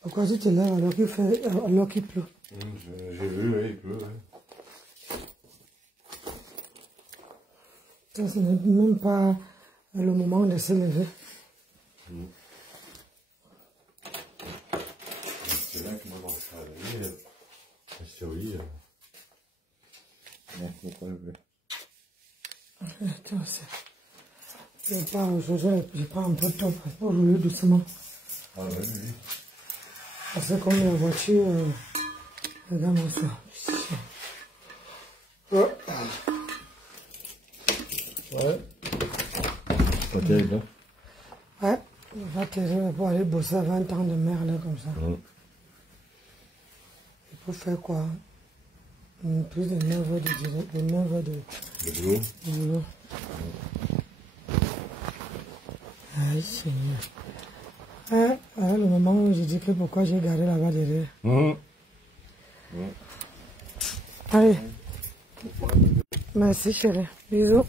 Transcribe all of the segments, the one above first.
Pourquoi tu te lèves alors qu'il pleut? J'ai vu, oui, il pleut. Ouais. Ça, ce n'est même pas le moment de se lever. C'est là que maman s'est réveillée. Elle s'est réveillée. Non, il ne faut pas lever. Je prends un peu de temps pour rouler doucement. Ah oui, oui. Parce que comme la voiture, regarde-moi ça. Ouais. Pas terrible, hein? Ouais, on va terrible pour aller bosser à 20 ans de merde comme ça. Il faut faire quoi? Plus de 9 heures de boulot. Aïe, Seigneur. Le moment où je dis que pourquoi j'ai garé là-bas derrière. Allez. Merci chérie. Bisous.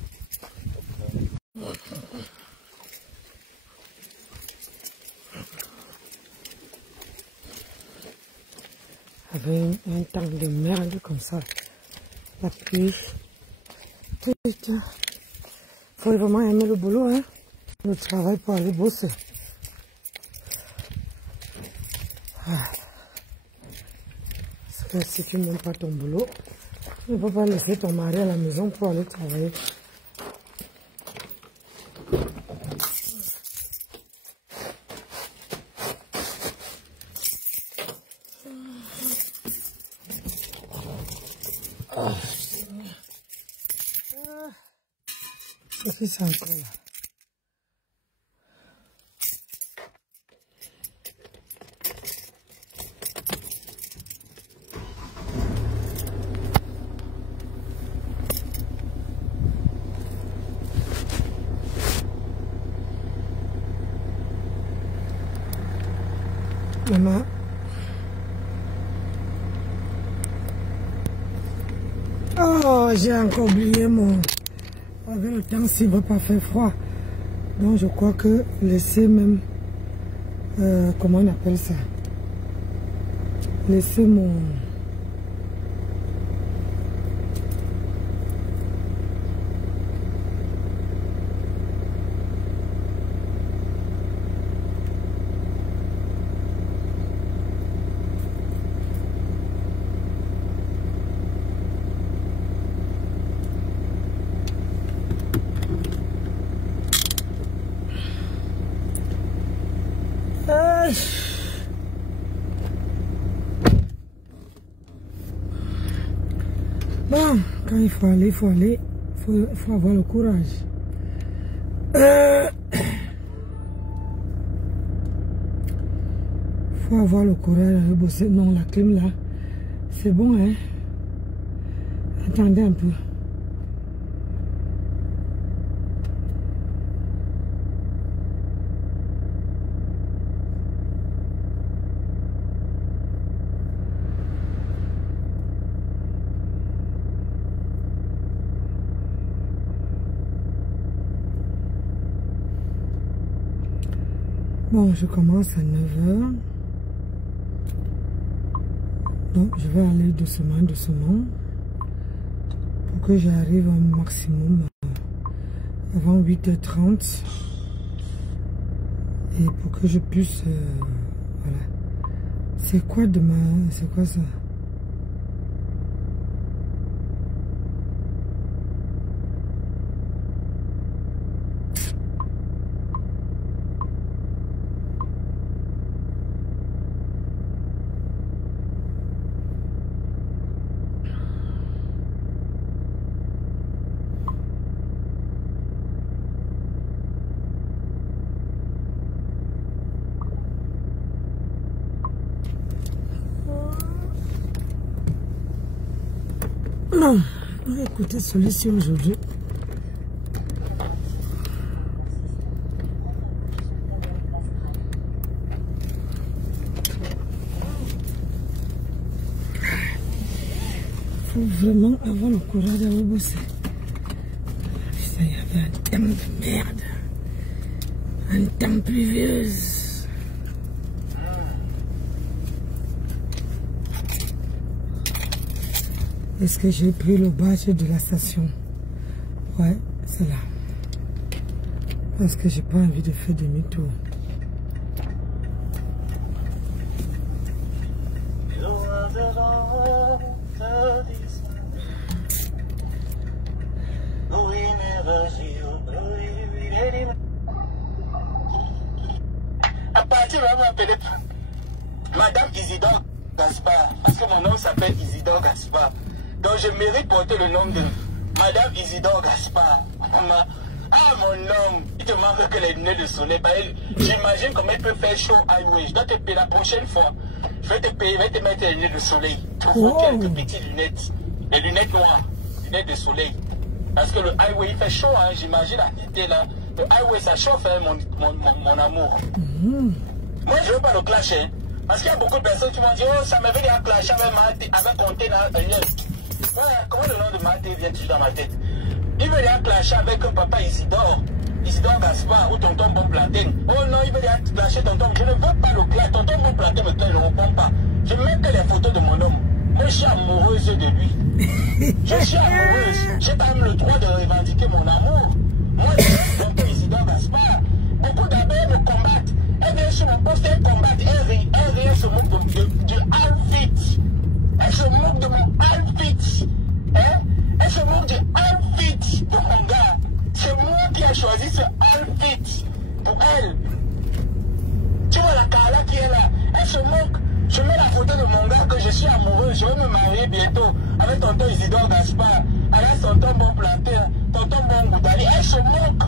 Avec un temps de merde comme ça. La pluie. Putain. Faut vraiment aimer le boulot, hein. Le travail pour aller bosser. Parce que si tu n'aimes pas ton boulot, tu ne peux pas laisser ton mari à la maison pour aller travailler. Qu'est-ce que c'est encore là? Maman. Oh, j'ai encore oublié mon... Avec le temps, s'il ne va pas faire froid. Donc je crois que laisser même... comment on appelle ça? Laisser mon... Bon, quand il faut aller, il faut avoir le courage. Faut avoir le courage de bosser. Non, la clim là, c'est bon, hein. Attendez un peu. Bon, je commence à 9 h. Donc, je vais aller doucement, doucement. Pour que j'arrive au maximum avant 8h30. Et pour que je puisse... voilà. C'est quoi demain? C'est quoi ça? Non, on va écouter celui-ci aujourd'hui. Il faut vraiment avoir le courage d'aller bosser. Putain, il y avait un thème de merde. Un temps pluvieux. Est-ce que j'ai pris le badge de la station? Ouais, c'est là. Parce que j'ai pas envie de faire demi-tour. À partir de là, vous m'appelez Madame Isidore Gaspard, parce que mon nom s'appelle Isidore Gaspard. Donc je mérite porter le nom de Madame Isidore Gaspard. Ah mon homme, il te manque que les lunettes de soleil. J'imagine comment il peut faire chaud highway. Je dois te payer la prochaine fois. Je vais te payer, je vais te mettre les lunettes de soleil. Trouve quelques petites lunettes. Les lunettes noires, lunettes de soleil. Parce que le highway il fait chaud, hein, j'imagine la qualité là. Le highway ça chauffe, hein, mon amour. Moi je veux pas le clash, hein, parce qu'il y a beaucoup de personnes qui m'ont dit oh ça m'avait déjà clashé avec container. Ouais, comment le nom de Maté vient toujours dans ma tête? Il veut déjà clasher avec papa Isidore Gaspard ou tonton Bon Plantain. Oh non, il veut déjà clasher tonton. Je ne veux pas le clash. Tonton Bon Plantain me clash, je ne comprends pas. Je mets que les photos de mon homme. Moi, je suis amoureuse de lui. Je suis amoureuse. J'ai quand même le droit de revendiquer mon amour. Moi, je suis tonton Isidore Gaspard. Beaucoup d'abeilles me combattent. Elle vient sur mon poste, elle combat. Elle se moque du outfit. Elle se moque de mon outfit. Hein? Elle se moque du outfit de mon gars. C'est moi qui ai choisi ce outfit pour elle. Tu vois la Carla qui est là. Elle se moque. Je mets la photo de mon gars que je suis amoureux. Je vais me marier bientôt avec tonton Isidore Gaspard. Avec tonton Bon Plantain, tonton Bon Goudali. Elle se moque.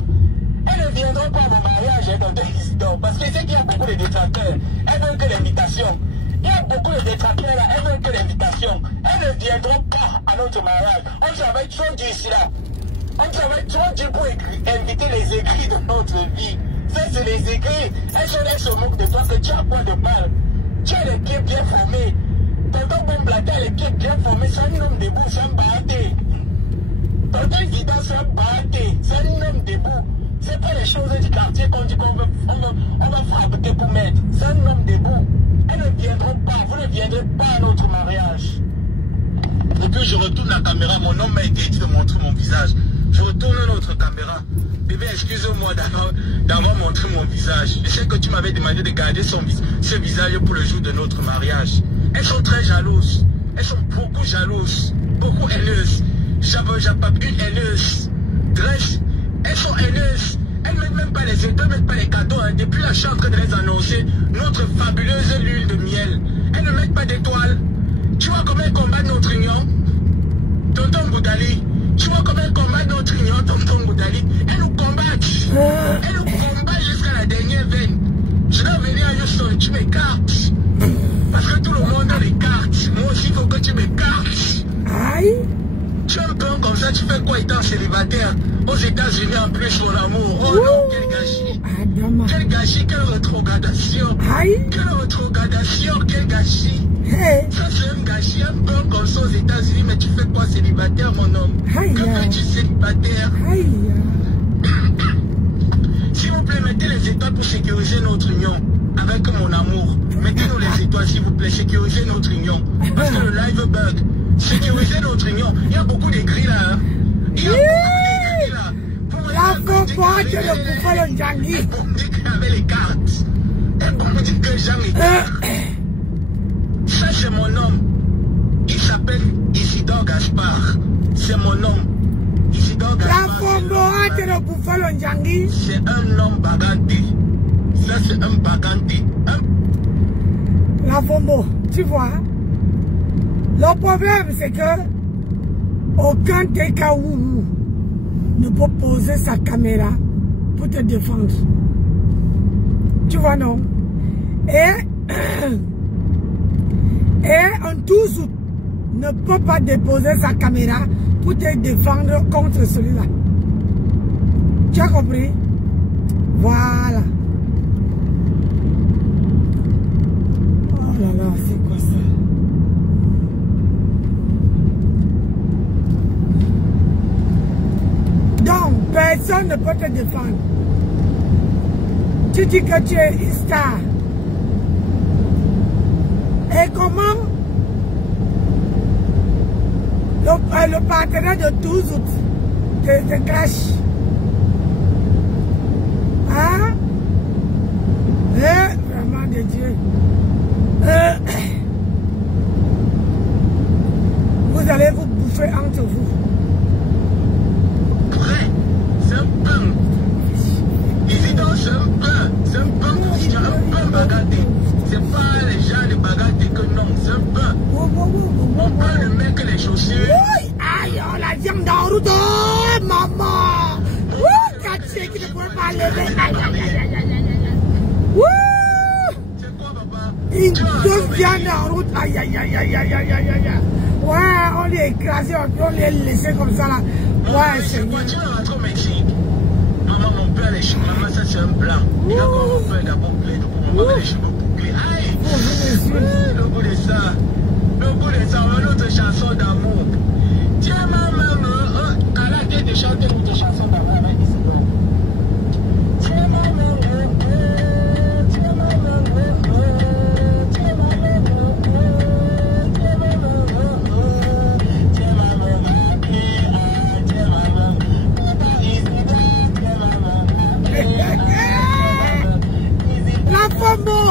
Elles ne viendront pas à mon mariage, hein, tonton Isidore. Parce que c'est qu'il y a beaucoup de détracteurs. Elles veulent que l'invitation. Il y a beaucoup de détracteurs là. Elles veulent que l'invitation. Elles ne viendront pas à notre mariage. On travaille trop dur ici là. On travaille trop dur pour inviter les écrits de notre vie. Ça, c'est les écrits. Elles se moquent de toi que tu as point de balle. Tu as les pieds bien formés. Tonton Bon Plantain a les pieds bien formés. C'est un homme debout, c'est un baraté. Tonton Isidore, c'est un baraté. C'est un homme debout. C'est pas les choses du quartier qu'on dit qu'on va frapper pour mettre. C'est un homme debout. Elles ne viendront pas. Vous ne viendrez pas à notre mariage. Et puis je retourne la caméra. Mon homme m'a été dit de montrer mon visage. Je retourne notre caméra. Bébé, excuse-moi d'avoir montré mon visage. Je sais que tu m'avais demandé de garder ce visage pour le jour de notre mariage. Elles sont très jalouses. Elles sont beaucoup jalouses. Beaucoup haineuses. J'appelle une haineuse. Elles sont haineuses. Elles ne mettent même pas les étoiles, mettent pas les cadeaux. Hein. Depuis là, je suis en train de les annoncer notre fabuleuse lune de miel. Elles ne mettent pas d'étoiles. Tu vois comment elles combattent notre union? Tonton Goudali. Tu vois comment elles combattent notre union, tonton Goudali? Elles nous combattent. Elles nous combattent jusqu'à la dernière veine. Je dois venir à Houston, tu m'écartes. Parce que tout le monde a les cartes. Moi aussi, il faut que tu m'écartes. Aïe. Tu es un peu comme ça, tu fais quoi étant célibataire? Aux États-Unis en plus, mon amour. Oh non, quel gâchis. Quel gâchis, quelle rétrogradation. Aïe. Quelle rétrogradation, quel gâchis. Hey. Ça, c'est un gâchis, un peu comme ça aux États-Unis, mais tu fais quoi célibataire, mon homme? Aïe. Que fais-tu célibataire? Aïe. S'il vous plaît, mettez les étoiles pour sécuriser notre union. Avec mon amour. Mettez-nous les étoiles, s'il vous plaît, sécuriser notre union. Parce que le live bug. Sécuriser notre union. Il y a beaucoup d'écrits là. Hein. Il y a beaucoup d'écrits là. La compote de Bouffalo Njangui. Et pour me dire qu'il y avait les cartes. Et pour me dire que j'aime les cartes. Ça, c'est mon homme. Il s'appelle Isidore Gaspard. C'est mon homme. Isidore Gaspard. La compote de Bouffalo Njangui. C'est un homme baganté. Ça, c'est un baganté. La Fombo, tu vois. Le problème, c'est que aucun Tekaoulou ne peut poser sa caméra pour te défendre. Tu vois, non? Et un Touzou ne peut pas déposer sa caméra pour te défendre contre celui-là. Tu as compris? Voilà. Oh là là, c'est quoi ça? Donc, personne ne peut te défendre. tu dis que tu es une star. Et comment le partenaire de 12 août te crache? Hein? Vraiment de Dieu. Vous allez vous bouffer entre vous. Vrai, c'est un peu. Isidore, c'est un peu. C'est un peu. C'est un peu bagatté. C'est pas les gens de bagatté que non, c'est un peu. On parle de mec les chaussures. Oui, aïe, oh, la viande en route, oh, maman. Ouh, caché qui ne pouvait pas lever. Aïe, aïe, aïe, aïe, aïe, aïe. Ouh. C'est quoi, papa? Une grosse viande en route, aïe, aïe, aïe, aïe, aïe, aïe, aïe, aïe. Ouais, on les écrasé, on les laissé comme ça là. Ouais, c'est quoi, tu vas rentrer au Mexique? Maman, mon père, les cheveux, maman, ça c'est un blanc. Il a comme mon père d'abord plein, donc mon père, les cheveux bouclés. Aïe! Le goût de ça. Le goût de ça, une autre chanson d'amour. Tiens, maman, à la tête de chanter une autre chanson d'amour avec Isidore. Tiens, maman, tiens, maman, tiens, maman, la Fombo.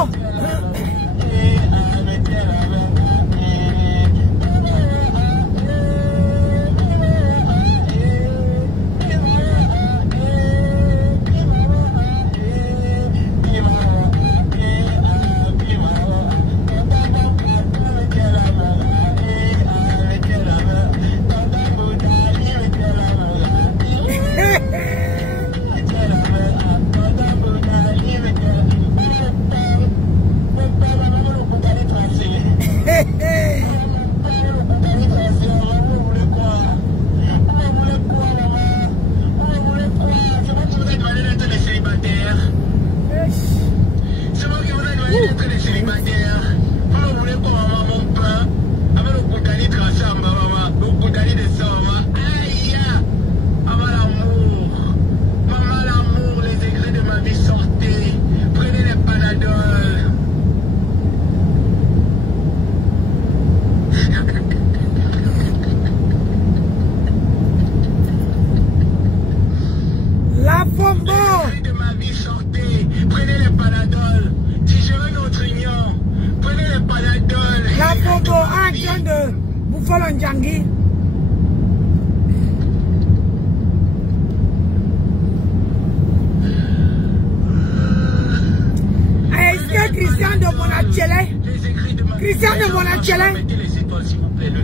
Christian de Monachele,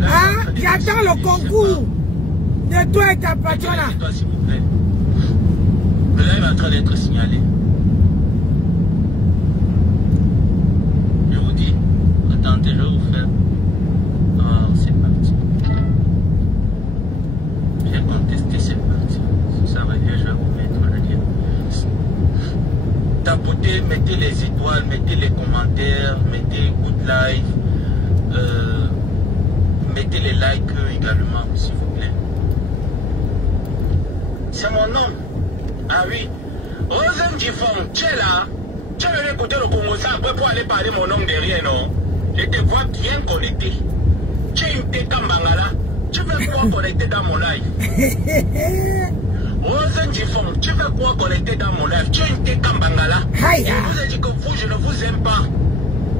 hein, j'attends le concours de toi et ta patronne. Le live est en train d'être signalé. Je vous dis, attendez, je vais vous faire. Oh, c'est parti. J'ai contesté, c'est parti. Si ça va bien, je vais vous mettre le lien. Tapotez, mettez les étoiles, mettez les commentaires, mettez good live, mettez les likes également, s'il vous plaît. C'est mon nom. Ah oui. Rosen Gifong, tu es là. Tu es venu écouter le Congo ça après pour aller parler mon nom derrière, non? Je te vois bien connecté. Tu es une Teka Mbangala. Tu veux quoi connecter dans mon live? Rosen Gifong, tu veux quoi connecter dans mon live? Tu es une Teka Mbangala. Je vous ai dit que vous, je ne vous aime pas.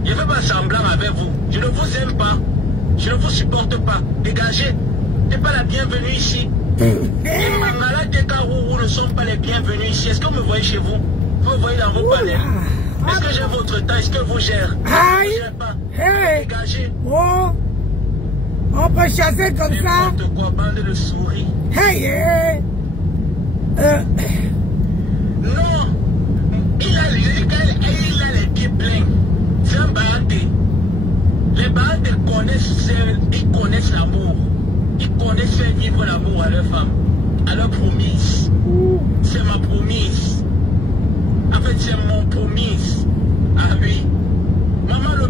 Je ne fais pas semblant avec vous. Je ne vous aime pas. Je ne vous supporte pas. Dégagez. Tu n'es pas la bienvenue ici. Les Mangala Teka Rourou ne sont pas les bienvenus ici. Est-ce que vous me voyez chez vous? Vous me voyez dans vos panels? Est-ce que j'ai votre temps? Est-ce que vous gérez? Aïe! Dégagez. Oh! On peut chasser comme ça? N'importe quoi, bande de souris. Hey! Non! Il a les pieds pleins. C'est un baraté. Les baratés connaissent l'amour. Ils connaissent faire vivre l'amour à leur femme, à leur promise. C'est ma promise. En fait, c'est mon promise. Ah oui. Maman, le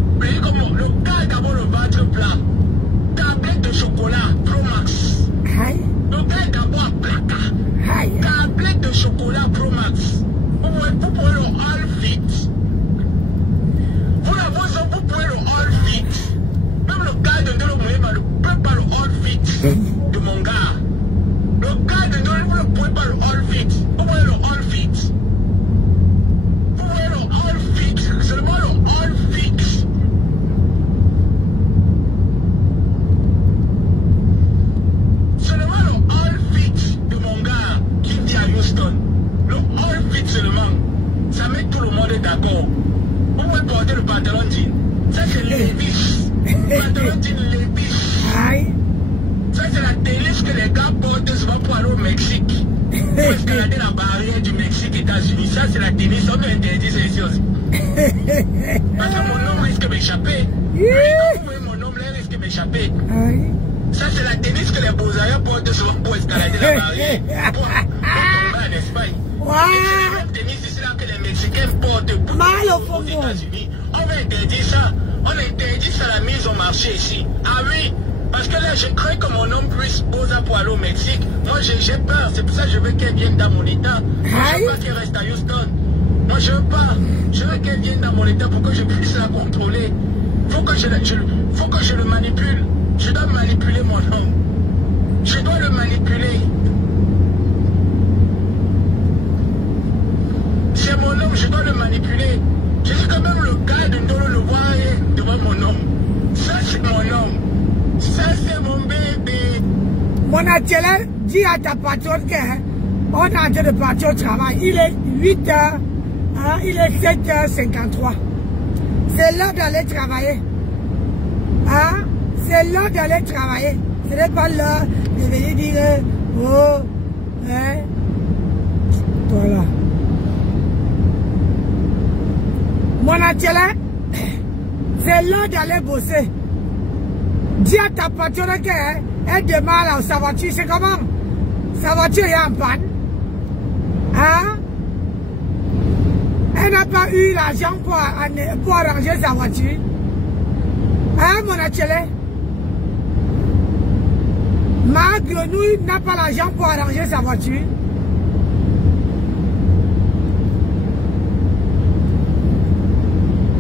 gars est d'abord le ventre plat. Tablette de chocolat, Pro Max. Le gars est d'abord placard. Tablette de chocolat, Pro Max. Vous pouvez le enlever. Houston. Le outfit seulement, ça met tout le monde d'accord. Vous pouvez porter le pantalon jean. Ça c'est Levi's. Pantalon jean Levi's. Ça c'est la délice que les gars portent souvent pour aller au Mexique. Pour escalader la barrière du Mexique, États-Unis. Ça c'est la délice. On peut interdire ça ici aussi. Parce que mon nom risque de m'échapper. Mon nom risque de m'échapper. Ça c'est la délice que les beaux-ailleurs portent souvent pour escalader la barrière. Pour tomber en Espagne. C'est la même tennis ici là que les Mexicains portent aux États-Unis. On va interdire ça. On interdit ça la mise au marché ici. Ah oui, parce que là je crains que mon homme puisse poser pour aller au Mexique. Moi j'ai peur, c'est pour ça que je veux qu'elle vienne dans mon état. Moi je veux pas qu'elle reste à Houston. Moi je veux pas. Je veux qu'elle vienne dans mon état pour que je puisse la contrôler. Faut que je le manipule. Je dois manipuler mon homme. Je dois le manipuler. C'est mon homme, je dois le manipuler. Je dis quand même le gars de Ndolo le voir devant mon homme. Ça c'est mon homme. Ça c'est mon bébé. Mon atelier, dis à ta patronne qu'on a en train de partir au travail. Il est 8h, hein, il est 7h53. C'est l'heure d'aller travailler. Hein? C'est l'heure d'aller travailler. Ce n'est pas l'heure de venir dire, oh, hein? Voilà. Mon atelier, c'est l'heure d'aller bosser. Dis à ta patronne qu'elle démarre sa voiture, c'est comment? Sa voiture est en panne. Hein? Elle n'a pas eu l'argent pour arranger sa voiture. Hein, mon atelier? Ma grenouille n'a pas l'argent pour arranger sa voiture.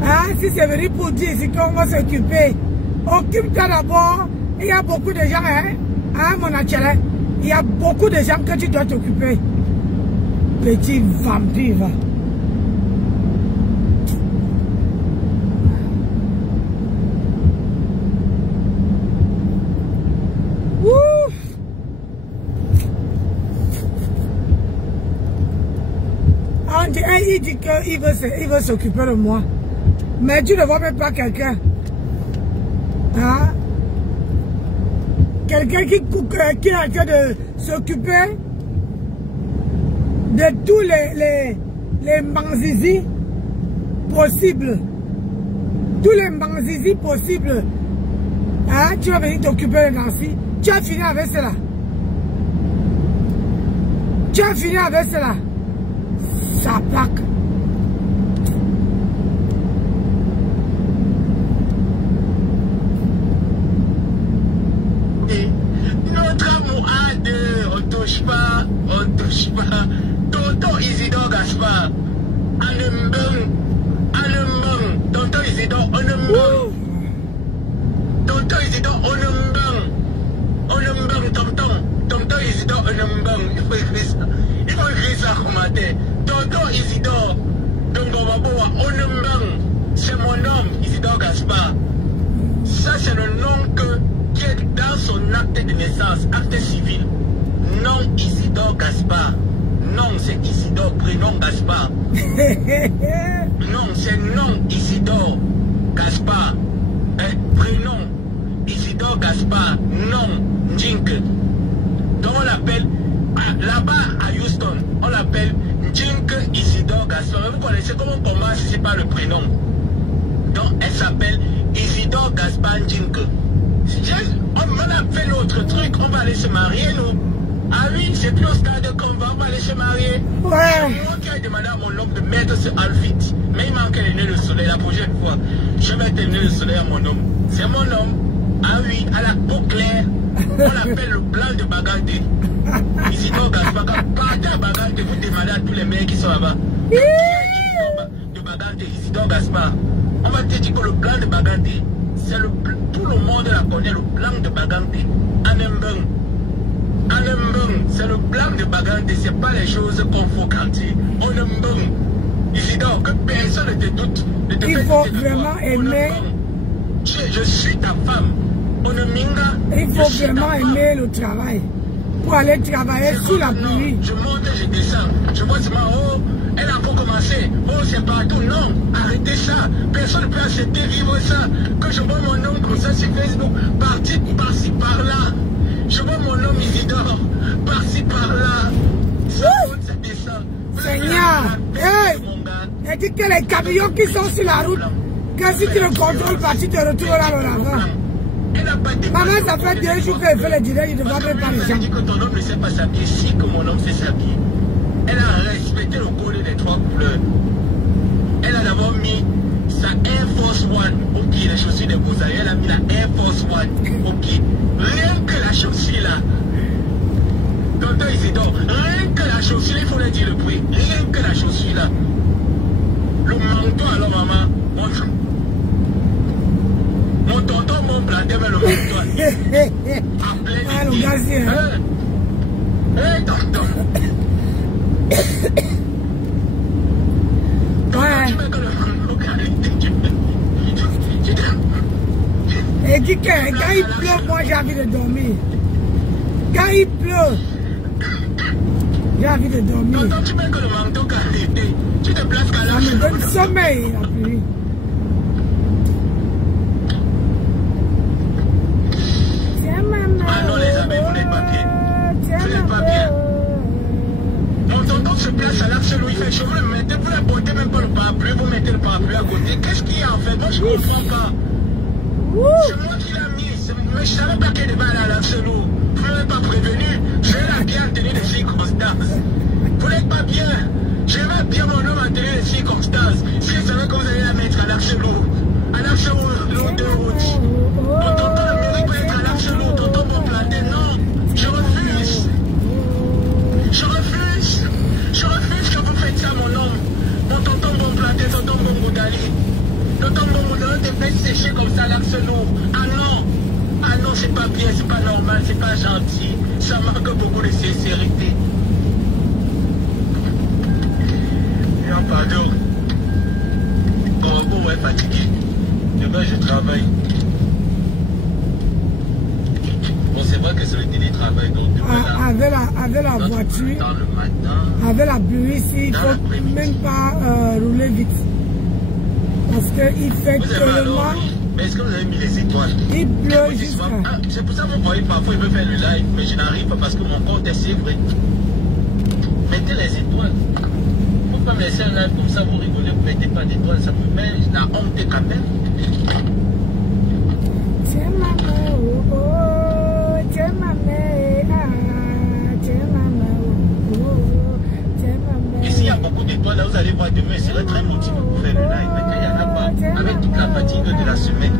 Hein, si c'est venu pour dire qu'on va s'occuper, occupe-toi d'abord. Il y a beaucoup de gens, hein, mon atelier. Il y a beaucoup de gens que tu dois t'occuper. Petit vampire, va. Il dit qu'il veut s'occuper de moi. Mais tu ne vois même pas quelqu'un. Hein? Quelqu'un qui est en train de s'occuper de tous les manzizi possibles. Tous les manzizi possibles. Hein? Tu vas venir t'occuper de Nancy. Tu as fini avec cela. Tu as fini avec cela. Ça plaque. Notre amour à deux, on touche pas. Tonton Isidore Gaspard, Annembang, tonton Isidore, Annembang. Tonton Isidore, Annembang, tonton Isidore, Annembang. Il faut écrire ça en commentaire. Tonton Isidore, c'est mon nom, Isidore Gaspard. Ça, c'est le nom qui est dans son acte de naissance, acte civil. Nom Isidore Gaspard. Non, c'est Isidore, prénom Gaspard. Non, c'est nom Isidore Gaspard. Prénom Isidore Gaspard. Nom Njink. Donc on l'appelle, là-bas à Houston, on l'appelle Njink Isidore Gaspard. Vous connaissez comment on commence ici par le prénom. Donc elle s'appelle Isidore Gaspard Njink. On a fait l'autre truc, on va aller se marier, nous. Ah oui, c'est plus au stade qu'on va aller se marier. Ouais. C'est moi qui ai demandé à mon homme de mettre ce outfit. Mais il manque les nez le soleil. La prochaine fois, je vais mettre les nez le soleil à mon homme. C'est mon homme. Ah oui, à la peau claire. On l'appelle le blanc de Baganté. Isidore Gaspard, quand partez à Baganté, vous demandez à tous les mecs qui sont là-bas. De Baganté, Isidore Gaspard. On va te dire que le blanc de Baganté, c'est tout le monde la connaît, le blanc de Baganté. Annembang, c'est le blanc de Baganté, c'est pas les choses qu'on faut canter. Annembang, Isidore, que personne ne te doute. Il faut vraiment aimer. Je suis ta femme. Il faut vraiment aimer le travail. pour aller travailler sous la pluie. Je monte et je descends. Je vois seulement, oh, elle a encore commencé. Oh, c'est partout. Non, arrêtez ça. Personne ne peut accepter vivre ça. Que je vois mon nom comme ça sur Facebook, parti par-ci par-là. Je vois mon nom Isidore, par-ci par-là. Ça monte, ça descend. Seigneur, hey, elle dit que les camions qui sont sur la route, que si tu le contrôles pas, tu te retrouves là dans l'avant. Maman, ça fait 2 jours qu'elle fait le direct, il ne voit même pas les gens. Elle dit que ton homme ne sait pas s'habiller, si que mon homme sait s'habiller. Elle a respecté le collier des 3 couleurs. Elle a d'abord mis sa Air Force One au pied, les chaussures de Bouzaï. Elle a mis la Air Force One au pied. Rien que la chaussure là. Tonton Isidore, rien que la chaussure, il faut le dire le bruit. Rien que la chaussure là. Le manteau alors maman, mon tonton m'a planté avec le manteau. Ah, le gazier, hein? Hé, tonton. Ouais. Et dit que quand il pleut, moi j'ai envie de dormir. Quand il pleut, j'ai envie de dormir. Tonton, tu mets que le manteau qualité. Tu te places qu'à Ça me donne sommeil, la pluie. Ah non les amis, vous n'êtes pas bien. Vous n'êtes pas bien. Mon tonton se place à l'absolu, il fait chaud, vous le mettez, vous ne portez même pas le parapluie, vous mettez le parapluie à côté. Qu'est-ce qu'il y a en fait? Moi je ne comprends pas. C'est moi qui l'ai mis, mais je ne savais pas qu'elle devait aller à l'absolu. Vous ne m'avez pas prévenu, je vais la bien en tenue de circonstances. Vous n'êtes pas bien. Je vais bien mon homme en tenue de circonstances. Si je savais que vous allez la mettre à l'absolu. À l'absolu, l'eau de route. Mon tonton ne mérite pas être à l'absolu, tonton m'a planté, non. Je refuse. Je refuse. Je refuse que vous faites ça, mon homme. Mon tonton m'a planté, tonton m'a moudali. Tonton m'a moudali te fait sécher comme ça à l'absolu. Ah non. Ah non, c'est pas bien, c'est pas normal, c'est pas gentil. Ça manque beaucoup de sincérité. Pardon. Bon, ouais, fatigué. Demain, je travaille. Bon, c'est vrai que c'est le télétravail, donc demain, Avec la voiture, dans le matin, avec la pluie ici, il ne faut même pas rouler vite. Parce qu'il fait tellement... Mais est-ce que vous avez mis les étoiles? Il pleut jusqu'à... C'est pour ça que vous voyez parfois, il veut faire le live, mais je n'arrive pas parce que mon compte est sévré. Mettez les étoiles. Pas me laisser un live comme ça, vous rigolez, vous ne mettez pas d'étoiles, ça me met la honte quand même. Tiens maman, oh oh, tiens maman, tiens maman, oh oh, tiens maman. Et s'il y a beaucoup d'étoiles, là, vous allez voir demain, c'est très motivé pour faire le live. Mais quand il n'y en a pas, avec toute la fatigue de la semaine.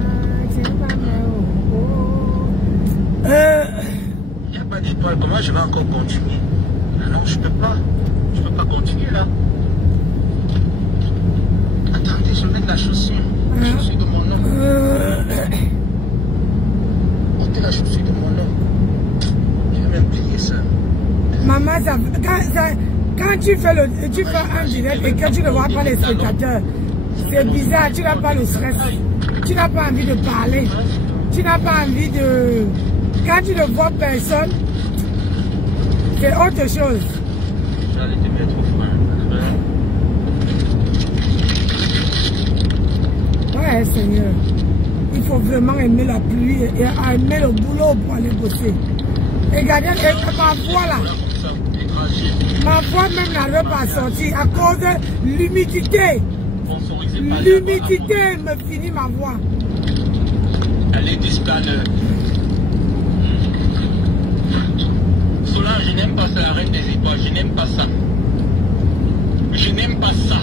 Tiens maman, oh oh. Il n'y a pas d'étoiles, comment je vais encore continuer? Ah non, je ne peux pas. Je ne peux pas continuer là. Attendez, je vais mettre la chaussure. La chaussure de mon homme. Mettez la chaussure de mon homme. Je vais même plier ça. Maman, quand tu fais un direct et que tu ne vois pas les spectateurs, c'est bizarre, tu n'as pas le stress. Tu n'as pas envie de parler. Tu n'as pas envie de... Quand tu ne vois personne, c'est autre chose. J'allais te mettre au frein. Ouais, Seigneur. Il faut vraiment aimer la pluie et aimer le boulot pour aller bosser. Et regardez, ma voix là. Ma voix même n'arrive pas à sortir à cause de l'humidité. L'humidité me finit ma voix. Elle est displaneur. Solange, je n'aime pas ça, la reine des étoiles. Je n'aime pas ça. Je n'aime pas ça.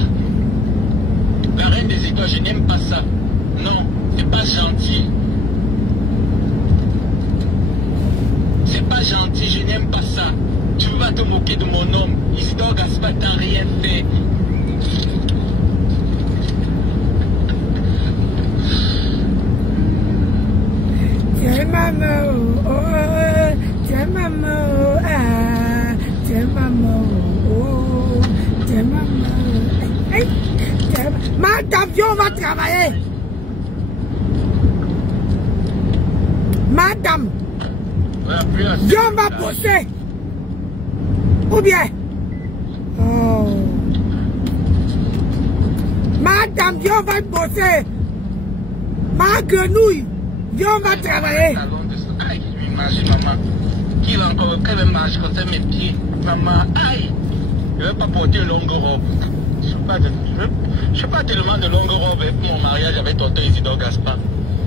La reine des étoiles, je n'aime pas ça. Non, c'est pas gentil. C'est pas gentil, je n'aime pas ça. Tu vas te moquer de mon homme. Isidore Gaspard, t'as rien fait. Tiens maman, oh, oh, tiens maman, ah, tiens maman, oh, tiens maman. Hey, madame, viens, on va travailler. Madame, viens, on va bosser. Ou bien? Oh. Madame, viens, on va bosser. Ma grenouille, viens, on va travailler. Aïe, imagine, maman. Qu'il a encore, quelle marche quand c'est mes pieds. Maman, aïe. Je ne vais pas porter une longue robe. Je ne suis pas tellement de longue robe pour mon mariage avec tonton Isidore Gaspard.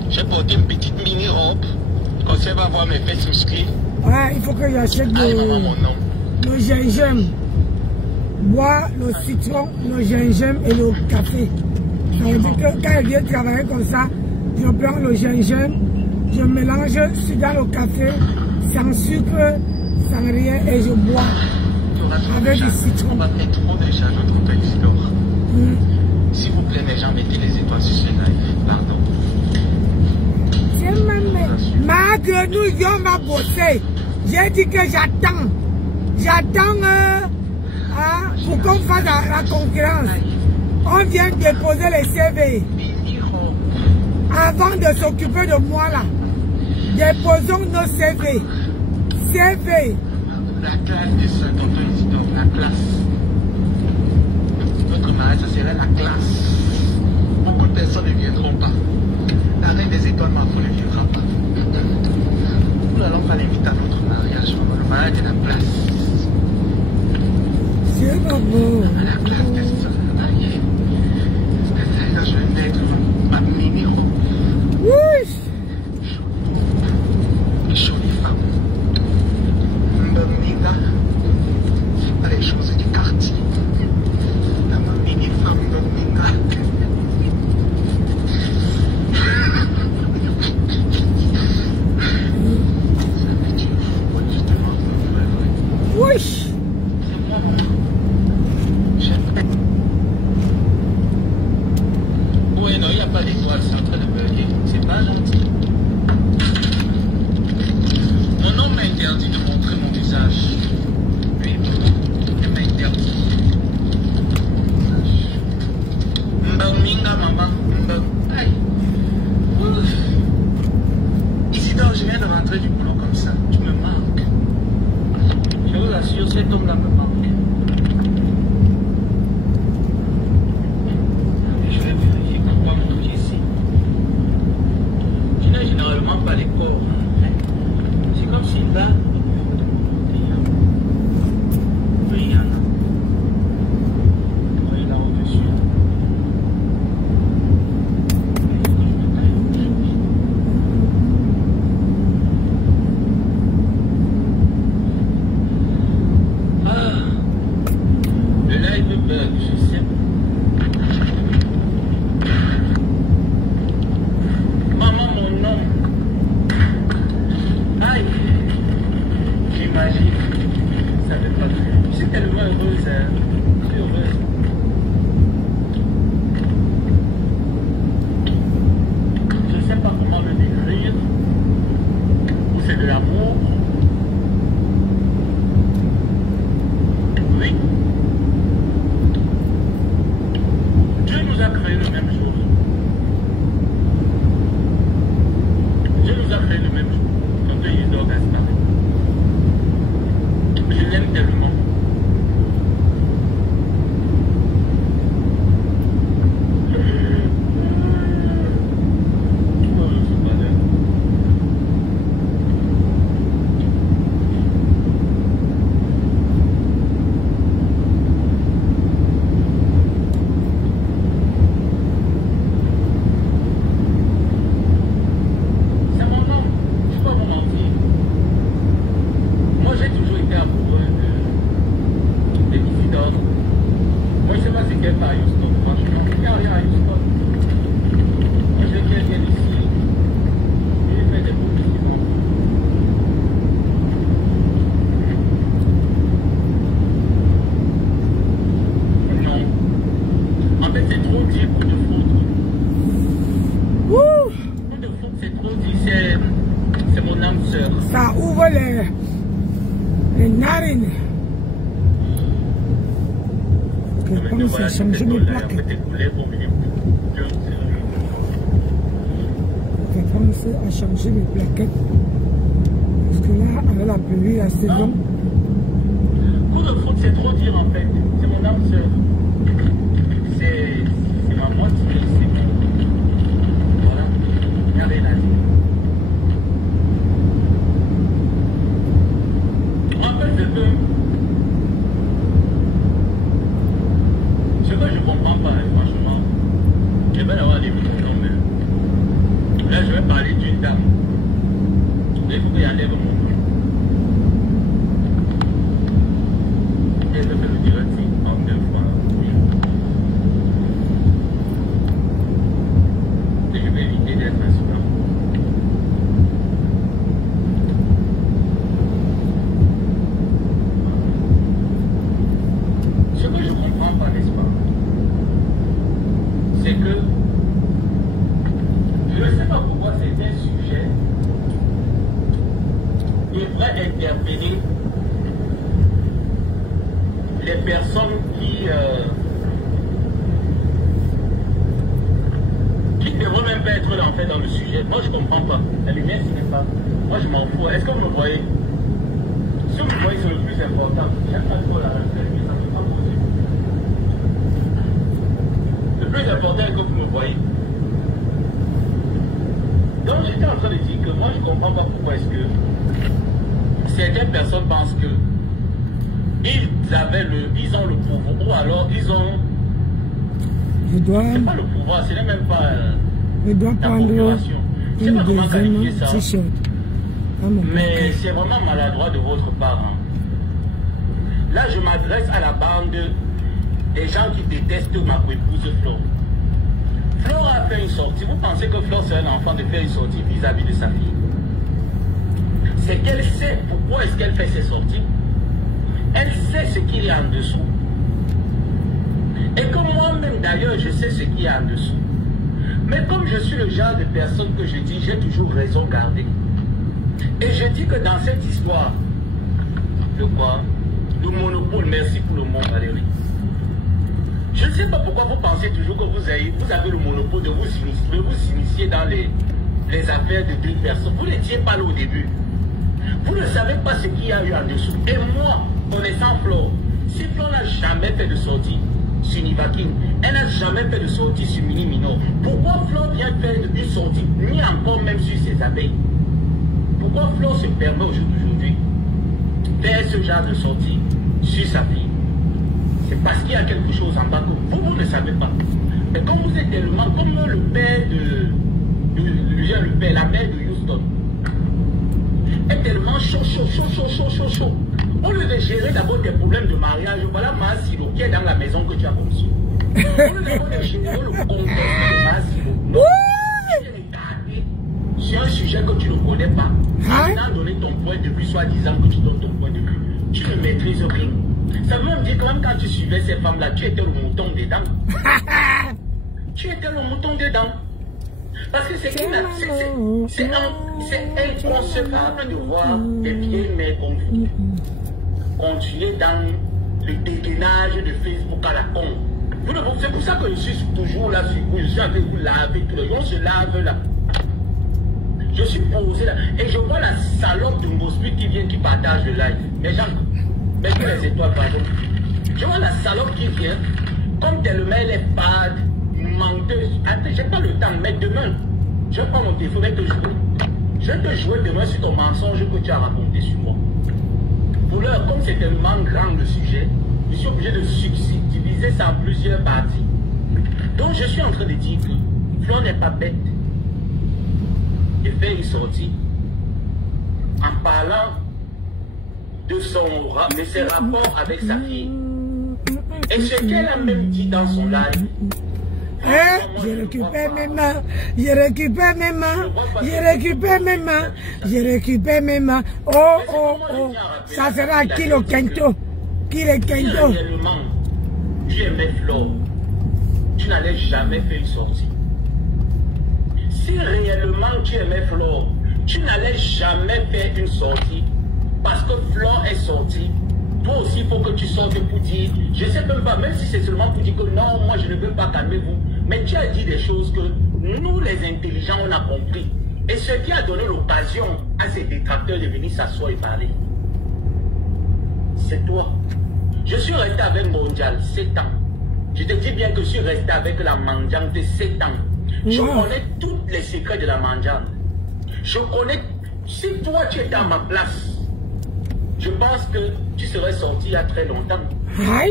J'ai porté une petite mini-robe. Comme ça, elle va voir mes fesses musclées. Ouais, il faut que j'achète le gingembre. Boire le citron, le gingembre et le café. Ça veut dire que quand elle vient travailler comme ça, je prends le gingembre, je mélange dans le café, sans sucre, sans rien, et je bois avec du citron. On va mettre trop déjà notre Isidore. S'il vous plaît, les gens, mettez les étoiles sur ce live. Pardon. Ma grenouille, viens m'a bossé. J'ai dit que j'attends. J'attends pour qu'on fasse la concurrence. On vient déposer les CV. Avant de s'occuper de moi là, déposons nos CV. CV. La classe de ce tonton Isidore, la classe. Notre mariage, ce serait la classe. Beaucoup de personnes ne viendront pas. La reine des étoiles Marfou ne viendra pas. Nous allons faire l'invite à notre mariage. Le mariage de la place. C'est pas beau. La place de ça. Je vais mettre ma mini-robe. Oui. Jolie femme. Mbamina. C'est pas les choses du quartier. La mini-femme Mbamina. Oui. Oui, non, il n'y a pas d'étoile, c'est en train de bugger. C'est pas gentil. Mon homme m'a interdit de montrer mon visage. Oui, il m'a interdit. Mbauminga, maman. Aïe. Isidore, je viens de rentrer du boulot comme ça. Tu me manques. Je vous assure, cet homme-là me manque. Je vais vérifier pourquoi on touche ici. Tu n'as généralement pas les corps. C'est comme si là. Oui, il y en a. Oui, là au-dessus. Le live bug, je sais. Maman, mon nom. Aïe. J'imagine. Ça fait pas. Je suis tellement heureuse. Je suis heureuse. Je ne sais pas comment le décrire. C'est de l'amour. Oui. Dieu nous a créé le même jour. Dieu nous a créé le même jour. Tonton Isidore Gaspard. Je l'aime tellement. C'est mon nom. Je ne peux pas vous mentir. Moi, j'ai toujours été amoureux de Isidore. Moi, je ne sais pas si quelqu'un à Houston. Franchement, il n'y a rien à Houston. Moi, j'ai quelqu'un ici. Il fait des beaux documents. Non. En fait, c'est trop dit pour te foutre. Ouh. Pour te foutre, c'est trop dit. C'est mon âme sœur. Ça ouvre les narines. Je pense à changer mes plaquettes. Je pense à changer mes plaquettes. Parce que là, avec la pluie, la saison. Pour le C'est trop dur en fait. C'est mon âme sœur. C'est ma moitié. C'est mon... Voilà. Il n'y a rien à dire. En fait, ce que je comprends pas, franchement, je vais avoir des mots quand même. Là, je vais parler d'une dame. Il faut qu'il enlève mon nom. Elle peut le dire ainsi, en 2 fois. Et je vais éviter d'être insolent. Ce que je comprends pas, n'est-ce pas, c'est que je ne sais pas pourquoi c'est un sujet qui devrait interpeller les personnes qui ne devraient même pas être là en fait dans le sujet. Moi je comprends pas. La lumière ce n'est pas. Moi je m'en fous. Est-ce que vous me voyez? Si vous me voyez c'est le plus important. J'aime pas trop la lumière, ça ne peut pas poser. Le plus important est que vous me voyez. Donc j'étais en train de dire que moi je comprends pas pourquoi est-ce que certaines personnes pensent que ils ont le pouvoir, ou alors ils ont... C'est pas le pouvoir, ce n'est même pas la population. Je ne sais pas comment qualifier ça. Mais c'est vraiment maladroit de votre part. Hein. Là, je m'adresse à la bande des gens qui détestent ma épouse Flore. Flore a fait une sortie. Vous pensez que Flore c'est un enfant de faire une sortie vis-à-vis de sa fille? C'est qu'elle sait pourquoi est-ce qu'elle fait ses sorties. Elle sait ce qu'il y a en dessous. Et comme moi-même d'ailleurs, je sais ce qu'il y a en dessous. Mais comme je suis le genre de personne que je dis, j'ai toujours raison gardée. Et je dis que dans cette histoire, de quoi? Le monopole, merci pour le mot Valérie. Je ne sais pas pourquoi vous pensez toujours que vous avez le monopole de vous initier dans les affaires de 2 personnes. Vous n'étiez pas là au début. Vous ne savez pas ce qu'il y a eu en dessous. Et moi, connaissant Flore, si Flore n'a jamais fait de sortie sur Nivakin, elle n'a jamais fait de sortie sur Mini Minor, pourquoi Flore vient faire une sortie, ni encore même sur ses abeilles? Pourquoi Flore se permet aujourd'hui de faire ce genre de sortie sur sa fille? C'est parce qu'il y a quelque chose en bas que vous ne savez pas. Mais comme vous êtes tellement, comme le père la mère de Houston, est tellement chaud. Au lieu de gérer d'abord tes problèmes de mariage, voilà Maasilo qui est dans la maison que tu as conçue. Au lieu d'abord de gérer le contexte de Maasilo, non, tu viens regarder sur un sujet que tu ne connais pas. Sans donner ton point de vue, soi-disant que tu donnes ton point de vue. Tu ne maîtrises rien. Ça veut même dire que même quand tu suivais ces femmes-là, tu étais le mouton dedans. Tu étais le mouton dedans. Parce que c'est inconcevable de voir des vieilles mères comme vous continuer dans le dégainage de Facebook à la con. C'est pour ça que je suis toujours là sur vous, je suis avec vous laver tous les jours, on se lave là. Je suis posé là et je vois la salope de Mosby qui vient, qui partage le live. Mais gens, mais tous les étoiles par exemple. Je vois la salope qui vient, comme tellement elle est fade, menteuse. J'ai pas le temps, mais demain, je vais prendre mon téléphone et te jouer. Je vais te jouer demain sur ton mensonge que tu as raconté sur moi. Pour l'heure, comme c'est tellement grand le sujet, je suis obligé de subdiviser ça en plusieurs parties. Donc je suis en train de dire que Flore n'est pas bête de faire une sortie en parlant de ses rapports avec sa fille. Et ce qu'elle a même dit dans son live. Je récupère mes mains, je récupère mes mains, je récupère mes mains, je récupère mes mains. Oh, oh, oh, ça sera Kilo Kento. Kilo Kento. Réellement, tu aimais Flore, tu n'allais jamais faire une sortie. Si réellement tu aimais Flore, tu n'allais jamais faire une sortie. Parce que Flore est sortie. Toi aussi, il faut que tu sortes pour dire, je ne sais même pas, même si c'est seulement pour dire que non, moi je ne veux pas calmer vous. Mais tu as dit des choses que nous, les intelligents, on a compris. Et ce qui a donné l'occasion à ces détracteurs de venir s'asseoir et parler, c'est toi. Je suis resté avec Mondial 7 ans. Je te dis bien que je suis resté avec la mendiante 7 ans. Je connais tous les secrets de la mendiante. Je connais... Si toi tu étais à ma place, je pense que tu serais sorti il y a très longtemps.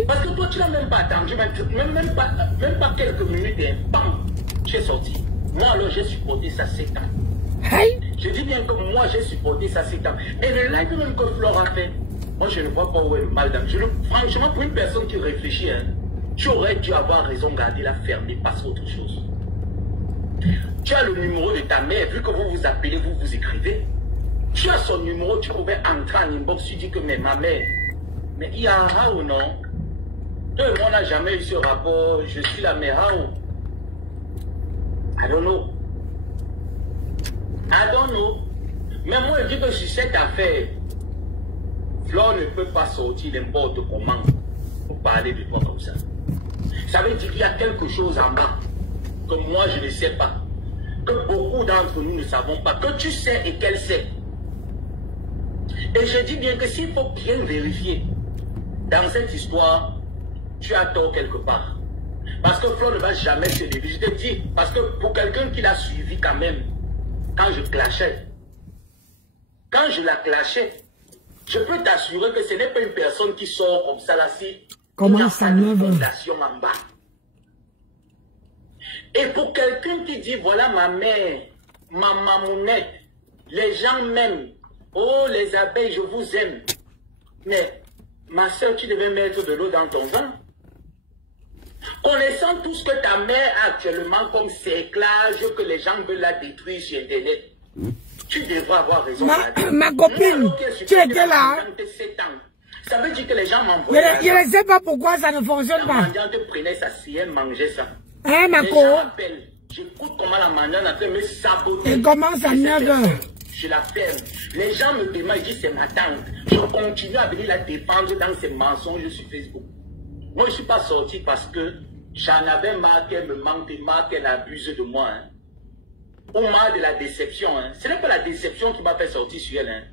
Parce que toi tu n'as même pas attendu, même pas quelques minutes et bam, tu es sorti. Moi alors j'ai supporté ça 7 ans. Je dis bien que moi j'ai supporté ça 7 ans. Et le live même que Flore a fait, moi je ne vois pas où est le mal dans. Franchement, pour une personne qui réfléchit, hein, tu aurais dû avoir raison, garder la fermer, passer à autre chose. Tu as le numéro de ta mère, vu que vous vous appelez, vous vous écrivez. Tu as son numéro, tu pouvais entrer en inbox, tu dis que mais ma mère. Mais il y a un Hao, non? Tout le monde n'a jamais eu ce rapport, je suis la mère Hao. I don't know. I don't know. Mais moi, je dis que sur cette affaire, Flore ne peut pas sortir n'importe comment pour parler de toi comme ça. Ça veut dire qu'il y a quelque chose en bas que moi je ne sais pas, que beaucoup d'entre nous ne savons pas, que tu sais et qu'elle sait. Et je dis bien que s'il faut bien vérifier dans cette histoire, tu as tort quelque part. Parce que Flore ne va jamais se lever. Je te dis, parce que pour quelqu'un qui l'a suivi quand même, quand je clashais, quand je la clashais, je peux t'assurer que ce n'est pas une personne qui sort comme ça là, si comment ça me fondation en bas. Et pour quelqu'un qui dit, voilà ma mère, ma mamounette, les gens m'aiment, oh les abeilles, je vous aime. Mais ma soeur, tu devais mettre de l'eau dans ton vin. Connaissant tout ce que ta mère a actuellement comme séclage, que les gens veulent la détruire sur Internet, tu devrais avoir raison. Ma copine, tu étais là. Ça veut dire que les gens m'envoient. Je ne sais pas pourquoi ça ne fonctionne pas. La mendiante prenait sa sienne, mangeait ça. Hein, ma co? J'écoute comment la mendiante a fait me saboter. Et commence à 9h. Je la ferme. Les gens me demandent, je dis c'est ma tante. Je continue à venir la défendre dans ses mensonges sur Facebook. Moi, je ne suis pas sorti parce que j'en avais marre qu'elle me manque, marre qu'elle abuse de moi. Hein. Ou marre de la déception. Hein. Ce n'est pas la déception qui m'a fait sortir sur elle. Hein.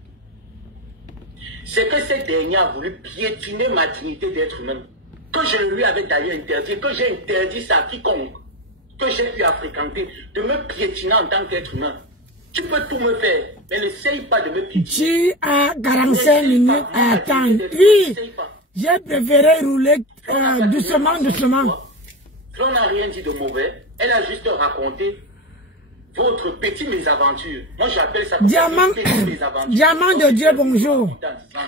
C'est que cette dernière a voulu piétiner ma dignité d'être humain. Que je lui avais d'ailleurs interdit, que j'ai interdit ça à quiconque, que j'ai eu à fréquenter, de me piétiner en tant qu'être humain. Tu peux tout me faire, mais n'essaye pas de me piétiner. Tu as 45 minutes à attendre. Oui, j'ai préféré rouler doucement. On n'a rien dit de mauvais, elle a juste raconté votre petit mésaventure. Moi j'appelle ça Diamant, petit mésaventure. Diamant de Dieu, bonjour.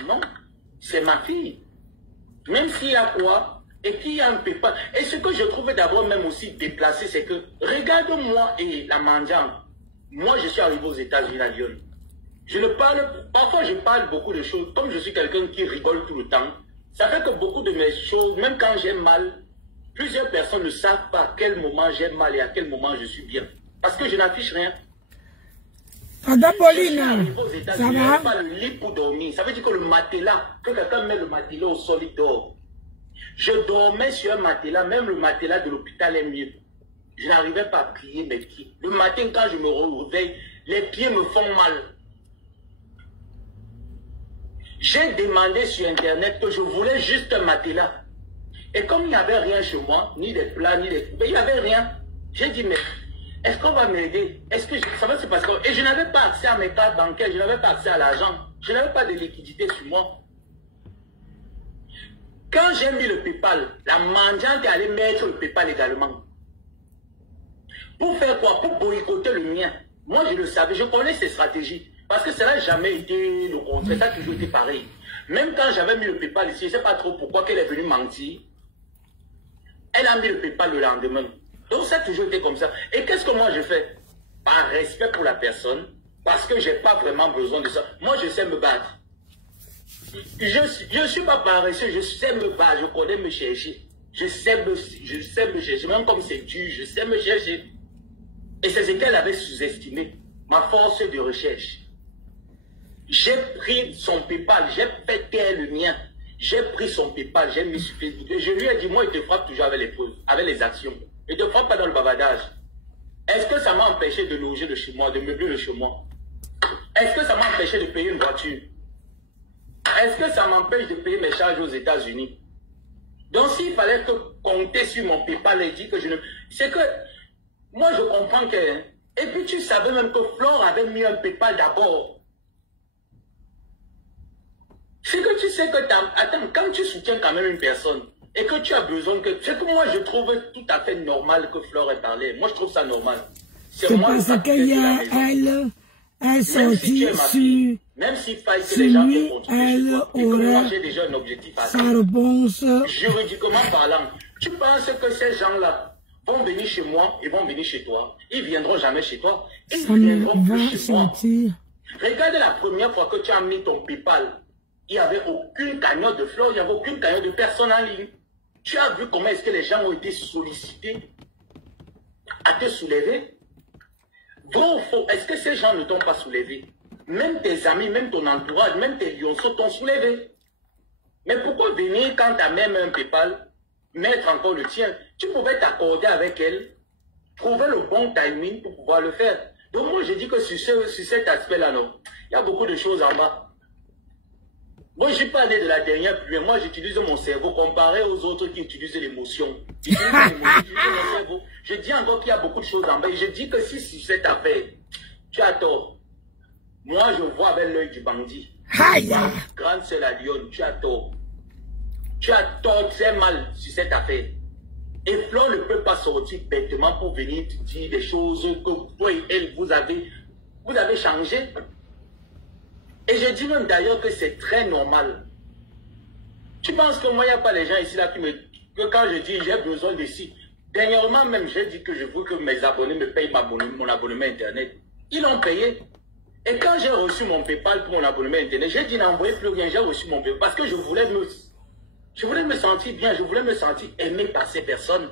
Non, c'est ma fille. Même s'il y a quoi, et qu'il y a un pépin. Et ce que je trouvais d'abord même aussi déplacé, c'est que, regarde-moi et la mendiante. Moi, je suis arrivé aux États-Unis à Lyon. Je ne parle, parfois je parle beaucoup de choses, comme je suis quelqu'un qui rigole tout le temps. Ça fait que beaucoup de mes choses, même quand j'ai mal, plusieurs personnes ne savent pas à quel moment j'ai mal et à quel moment je suis bien. Parce que je n'affiche rien. Tata Pauline, ça va? Pas le lit pour dormir. Ça veut dire que le matelas, que quelqu'un met le matelas au sol, il dort. Je dormais sur un matelas, même le matelas de l'hôpital est mieux. Je n'arrivais pas à plier mes pieds. Le matin, quand je me réveille, les pieds me font mal. J'ai demandé sur Internet que je voulais juste un matelas. Et comme il n'y avait rien chez moi, ni des plats, ni des... Mais il n'y avait rien. J'ai dit, mais est-ce qu'on va m'aider? Est-ce que ça va se passer? Et je n'avais pas accès à mes cartes bancaires, je n'avais pas accès à l'argent. Je n'avais pas de liquidité sur moi. Quand j'ai mis le PayPal, la mendiante est allée mettre le PayPal également. Pour faire quoi? Pour boycotter le mien. Moi, je le savais, je connais ses stratégies. Parce que ça n'a jamais été le contraire, ça a toujours été pareil. Même quand j'avais mis le PayPal ici, je ne sais pas trop pourquoi qu'elle est venue mentir. Elle a mis le PayPal le lendemain. Donc ça a toujours été comme ça. Et qu'est-ce que moi je fais? Par respect pour la personne, parce que je n'ai pas vraiment besoin de ça. Moi, je sais me battre. Je ne suis pas paresseux, je sais me battre, je connais me chercher. Je sais me chercher, même comme c'est dur, je sais me chercher. Et c'est ce qu'elle avait sous-estimé, ma force de recherche. J'ai pris son PayPal, j'ai fait taire le mien. J'ai pris son PayPal, j'ai mis sur Facebook. Et je lui ai dit, moi, il te frappe toujours avec les preuves, avec les actions. Il ne te frappe pas dans le bavardage. Est-ce que ça m'a empêché de loger le chez moi, de meubler le chez moi? Est-ce que ça m'a empêché de payer une voiture? Est-ce que ça m'empêche de payer mes charges aux États-Unis? Donc s'il fallait compter sur mon PayPal et dire que je ne... C'est que, moi je comprends que... Et puis tu savais même que Flore avait mis un PayPal d'abord. C'est que tu sais que... Attends, quand tu soutiens quand même une personne, et que tu as besoin que... C'est que moi je trouve tout à fait normal que Flore ait parlé. Moi je trouve ça normal. C'est parce qu'il y a elle sortie sur... Même s'il faille que les gens lui, elle aura déjà un objectif à sa réponse. Juridiquement parlant, tu penses que ces gens-là vont venir chez moi, ils vont venir chez toi. Ils viendront jamais chez toi. Ils viendront plus chez sortir. Moi. Regarde la première fois que tu as mis ton PayPal. Il n'y avait aucune cagnotte de Flore, il n'y avait aucune cagnotte de personne en ligne. Tu as vu comment est-ce que les gens ont été sollicités à te soulever? Vrai ou faux, est-ce que ces gens ne t'ont pas soulevé? Même tes amis, même ton entourage, même tes lionceaux t'ont soulevé. Mais pourquoi venir quand tu as même un PayPal, mettre encore le tien? Tu pouvais t'accorder avec elle, trouver le bon timing pour pouvoir le faire. Donc moi je dis que sur cet aspect-là, non, il y a beaucoup de choses en bas. Moi je suis pas allé de la dernière pluie, moi j'utilise mon cerveau comparé aux autres qui utilisent l'émotion. Je dis encore qu'il y a beaucoup de choses en bas et je dis que si sur cette affaire, tu as tort. Moi, je vois avec l'œil du bandit. Grande sœur la lionne, tu as tort. Tu as tort très mal sur cette affaire. Et Flore ne peut pas sortir bêtement pour venir te dire des choses que toi et elle, vous avez changé. Et je dis même d'ailleurs que c'est très normal. Tu penses que moi, il n'y a pas les gens ici là qui me... Que quand je dis j'ai besoin de ci. Dernièrement même, j'ai dit que je veux que mes abonnés me payent mon abonnement Internet. Ils l'ont payé. Et quand j'ai reçu mon PayPal pour mon abonnement Internet, j'ai dit n'envoyez plus rien, j'ai reçu mon PayPal parce que je voulais me sentir bien, je voulais me sentir aimé par ces personnes.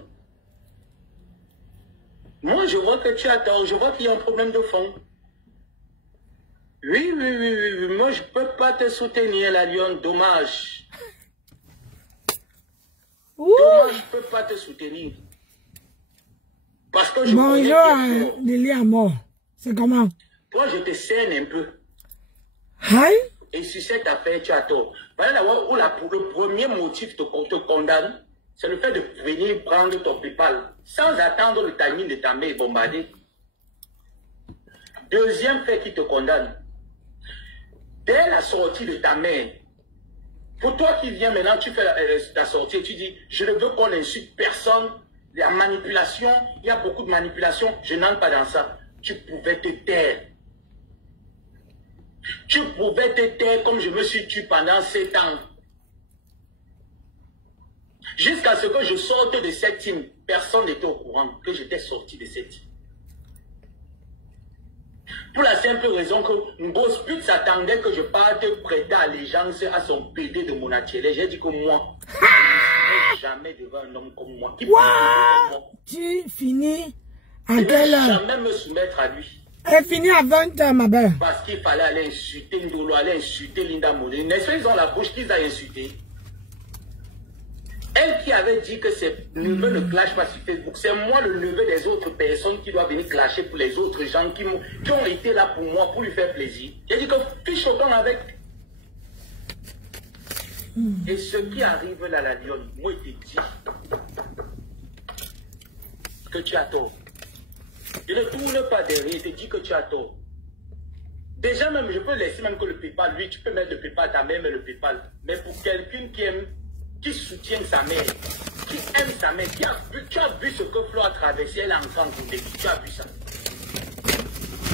Moi, je vois que tu as tort, je vois qu'il y a un problème de fond. Oui, moi je ne peux pas te soutenir, la lionne, dommage. Dommage, je ne peux pas te soutenir. Parce que je bonjour, Lily à mort. C'est comment? Toi, je te scène un peu. Hi? Et sur cette affaire, tu as tort. Où le premier motif te condamne, c'est le fait de venir prendre ton PayPal sans attendre le timing de ta mère bombardée. Deuxième fait qui te condamne. Dès la sortie de ta mère, pour toi qui viens maintenant, tu fais ta sortie et tu dis, je ne veux qu'on insulte personne, la manipulation, il y a beaucoup de manipulation, je n'entre pas dans ça. Tu pouvais te taire. Tu pouvais te taire comme je me suis tué pendant 7 ans. Jusqu'à ce que je sorte de cette team, personne n'était au courant que j'étais sorti de cette team. Pour la simple raison que Grosse Pute s'attendait que je parte prêter allégeance à son PD de mon atelier. J'ai dit que moi, je ne serai jamais devant un homme comme moi. Tu finis à quelle heure? Jamais me soumettre à lui. Elle finit à 20 h, ma belle. Parce qu'il fallait aller insulter Ndolo, aller insulter Linda Monet. N'est-ce pas, ils ont la bouche qu'ils ont insulté. Elle qui avait dit que ses neveux ne clashent pas sur Facebook, c'est moi le neveu des autres personnes qui doivent venir clasher pour les autres gens qui ont été là pour moi, pour lui faire plaisir. J'ai dit que fiche autant avec. Et ce qui arrive là, la lionne, moi, il te dit que tu as tort. Je ne tourne pas derrière, il te dit que tu as tort. Déjà même, je peux laisser même que le PayPal, lui, tu peux mettre le PayPal, ta mère met le PayPal. Mais pour quelqu'un qui aime, qui soutient sa mère, qui aime sa mère, tu as vu ce que Flore a traversé, elle a encore encouragé, tu as vu ça.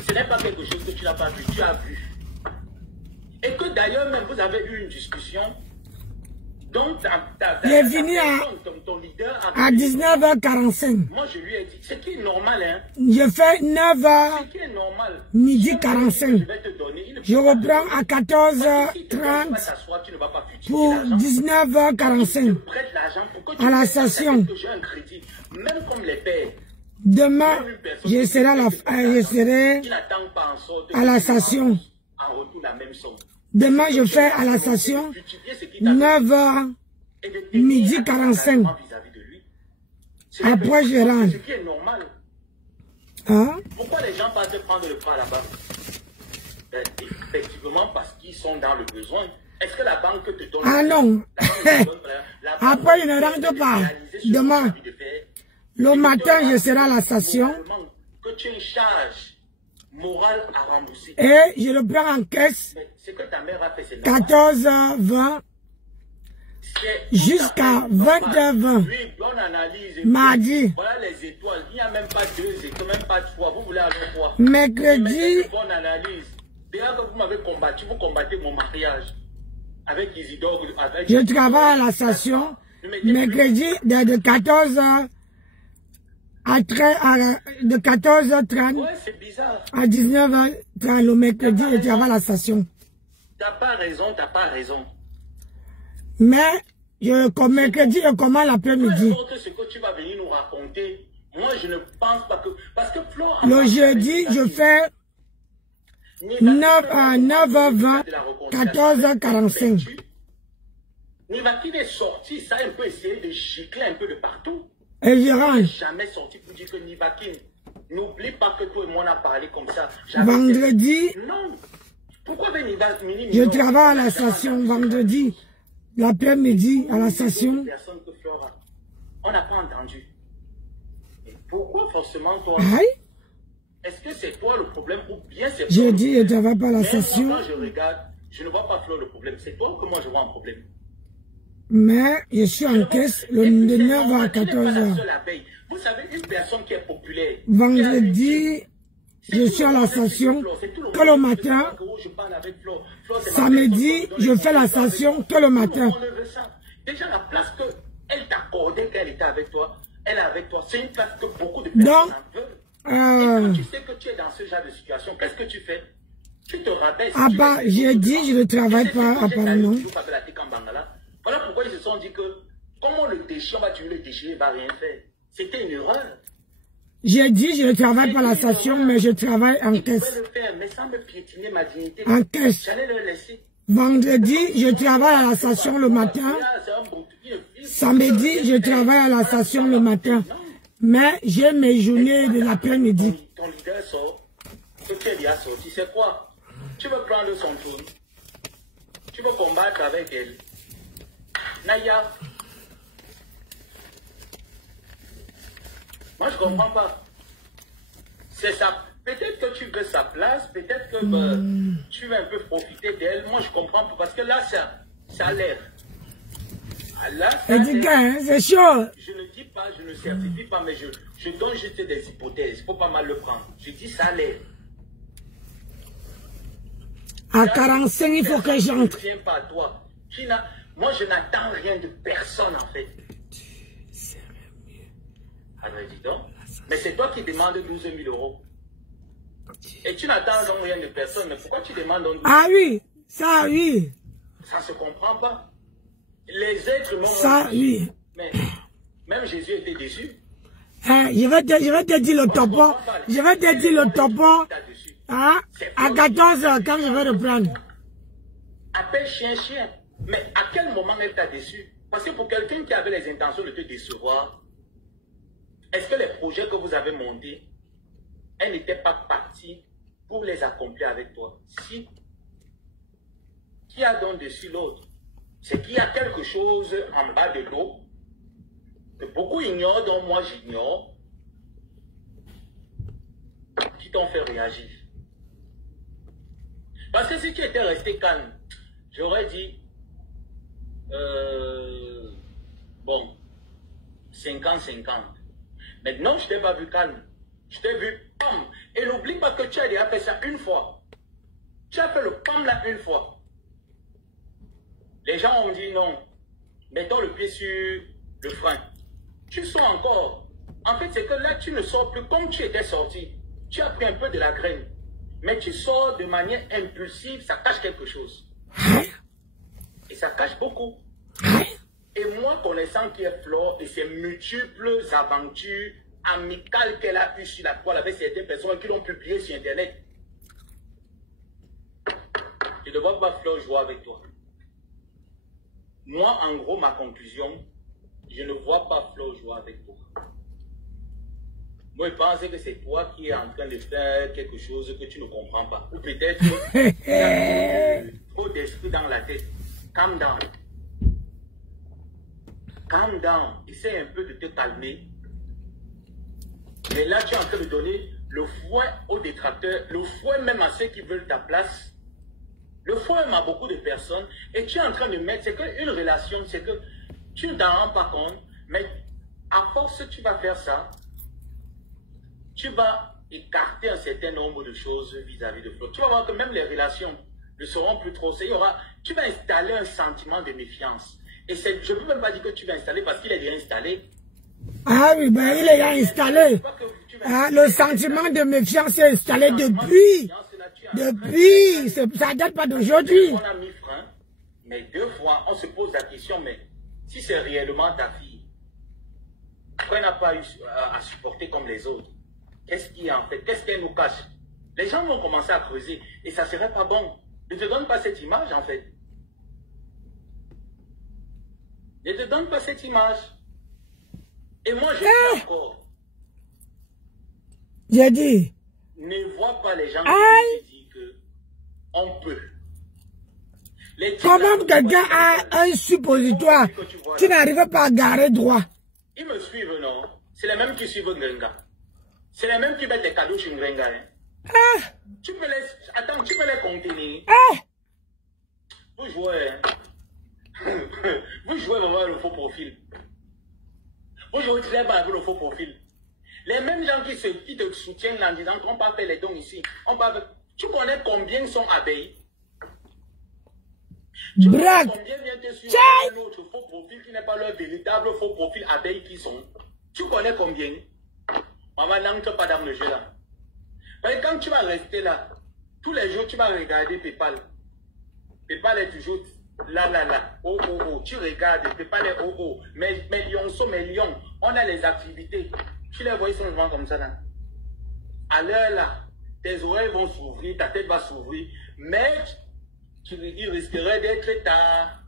Ce n'est pas quelque chose que tu n'as pas vu, tu as vu. Et que d'ailleurs même, vous avez eu une discussion. Donc, il est venu ton leader à 19h45. Moi, je lui ai dit, ce qui est normal, hein. Je fais 9h, ce qui est normal, midi 45. Je vais te donner, je reprends à 14h30 pour 19h45 à la station. Même comme les pères. Demain, je serai à la station. En retour, la même somme. Demain, je fais à la station 9h, midi 45. Après, je rentre. Ce qui est normal. Hein? Pourquoi les gens partent prendre le pas là-bas? Effectivement, parce qu'ils sont dans le besoin. Est-ce que la banque te donne... Ah non. La banque Après, il ne rentre pas. Demain, le matin, je serai à la station. Que tu as une charge morale à rembourser. Et je le prends en caisse. Ce que ta mère a fait, c'est 14h20 jusqu'à 20h20. Oui, bonne analyse. Mardi. Voilà les étoiles. Il n'y a même pas 2 étoiles, même pas 3. Vous voulez avec 3. Mercredi. Bonne analyse. Déjà que vous m'avez combattu, vous combattez mon mariage. Avec Isidore. Avec... Je travaille à la station. Mercredi de 14h de 14h30 ouais, c'est bizarre. à 19h30 le mercredi, je travaille à la station. T'as pas raison, t'as pas raison. Mais mercredi, je commence l'après-midi. Ce que tu vas venir nous raconter, moi je ne pense pas que... Parce que Flo, le jeudi, je fais 9h20, 14h45. Nivakin est sorti, ça a un peu essayé de gicler un peu de partout. Et je rentre. Jamais sorti pour dire que Nivakin, n'oublie pas que toi et moi on a parlé comme ça. Vendredi, non. Pourquoi Nivakin? Je travaille à la station vendredi, l'après-midi à la station. On n'a pas entendu. Et pourquoi forcément toi? Est-ce que c'est toi le problème ou bien c'est... J'ai dit, je ne travaille pas à la station. Moi, quand je regarde, je ne vois pas Flo le problème. C'est toi que moi je vois un problème. Mais je suis en caisse de 9h à 14h. Vous savez, une personne qui est populaire. Vendredi, je suis à la station que le matin. Samedi, je fais la station que le matin. Déjà, la place qu'elle t'accordait qu'elle était avec toi, elle est avec toi. C'est une place que beaucoup de personnes veulent. Et quand tu sais que tu es dans ce genre de situation, qu'est-ce que tu fais? Tu te rabaisses. Ah bah, j'ai dit, je ne travaille pas apparemment. Voilà pourquoi ils se sont dit que, comment le déchet, on va tuer le déchet, il ne va rien faire. C'était une erreur. J'ai dit, je ne travaille pas à la station, mais je travaille en caisse. Je pouvais le faire, mais sans me piétiner ma dignité. En caisse. J'allais le laisser. Vendredi, je travaille à la station le matin. Samedi, je travaille à la station le matin. Mais j'ai mes journées de l'après-midi. Ton leader sort, ce qu'elle y a sorti, c'est quoi? Tu veux prendre son tour. Tu veux combattre avec elle. Naya. Moi, je ne comprends pas. C'est ça. Peut-être que tu veux sa place, peut-être que tu veux un peu profiter d'elle. Moi, je comprends pas. Parce que là, ça a l'air. C'est chaud. Je ne dis pas, je ne certifie pas, mais je donne juste des hypothèses. Il ne faut pas mal le prendre. Je dis ça a l'air. À 45, il faut que j'entre. Je ne viens pas à toi. Moi, je n'attends rien de personne, en fait. Alors, dis donc. Mais c'est toi qui demandes 12 000 euros. Et tu n'attends donc rien de personne. Mais pourquoi tu demandes donc 12 000 Ah oui, ça oui. Ça ne se comprend pas. Les êtres humains... Ça oui. Mais même Jésus était déçu. Je vais te dire le topo. Je vais te dire le topo. Hein? À 14h, quand je vais reprendre. Appelle chien. Mais à quel moment elle t'a déçu? Parce que pour quelqu'un qui avait les intentions de te décevoir, est-ce que les projets que vous avez montés, elle n'était pas partie pour les accomplir avec toi? Si. Qui a donc déçu l'autre? C'est qu'il y a quelque chose en bas de l'eau que beaucoup ignorent, dont moi j'ignore, qui t'ont fait réagir. Parce que si tu étais resté calme, j'aurais dit, bon, 50-50. Maintenant, je t'ai pas vu calme. Je t'ai vu pam. Et n'oublie pas que tu as déjà fait ça une fois. Tu as fait le pam là une fois. Les gens ont dit non. Mettons le pied sur le frein. Tu sors encore. En fait, c'est que là, tu ne sors plus comme tu étais sorti. Tu as pris un peu de la graine. Mais tu sors de manière impulsive, ça cache quelque chose. Et ça cache beaucoup. Et moi, connaissant qui est Flore et ses multiples aventures amicales qu'elle a eues sur la toile avec certaines personnes qui l'ont publié sur Internet, je ne vois pas Flore jouer avec toi. Moi, en gros, ma conclusion, je ne vois pas Flore jouer avec toi. Moi, je pense que c'est toi qui es en train de faire quelque chose que tu ne comprends pas. Ou peut-être trop d'esprit dans la tête. calm down. Calm down. Essaye un peu de te calmer. Mais là, tu es en train de donner le fouet aux détracteurs, le fouet même à ceux qui veulent ta place. Le fouet même à beaucoup de personnes. Et tu es en train de mettre, c'est qu'une relation, c'est que tu ne t'en rends pas compte, mais à force tu vas faire ça, tu vas écarter un certain nombre de choses vis-à-vis de Flo. Tu vas voir que même les relations ne seront plus trop. Tu vas installer un sentiment de méfiance. Et je ne peux même pas dire que tu vas installer parce qu'il est déjà installé. Ah oui, ben il est déjà installé. Ah, le sentiment de méfiance est installé depuis. Depuis, ça date pas d'aujourd'hui. On a mis frein, mais 2 fois, on se pose la question, mais si c'est réellement ta fille, pourquoi elle n'a pas eu à supporter comme les autres? Qu'est-ce qu'il y a en fait? Qu'est-ce qu'elle nous cache? Les gens vont commencer à creuser et ça serait pas bon. Ne te donne pas cette image en fait. Ne te donne pas cette image. Et moi je dis encore. J'ai dit. Ne vois pas les gens qui disent que on peut. Comment quelqu'un a un suppositoire? Tu n'arrives pas à garer droit. Ils me suivent, non? C'est les mêmes qui suivent Ngrenga. C'est les mêmes qui mettent des cadeaux chez Ngrenga. Hein? Tu peux les... Attends, tu peux les contenir. Vous jouez, hein? Vous jouez vraiment le faux profil. Vous jouez très bien avec le faux profil. Les mêmes gens qui te soutiennent en disant qu'on ne peut pas faire les dons ici. Tu connais combien sont abeilles? Tu connais combien viennent te suivre un autre faux profil qui n'est pas leur véritable faux profil abeilles qui sont? Tu connais combien? Maman, n'entre pas dans le jeu là. Parce que quand tu vas rester là, tous les jours tu vas regarder Paypal. Paypal est toujours là. Oh. Tu regardes, Paypal est oh. Mais millions. On a les activités. Tu les vois, ils sont souvent comme ça là. À l'heure là, tes oreilles vont s'ouvrir, ta tête va s'ouvrir. Mais il risquerait d'être tard.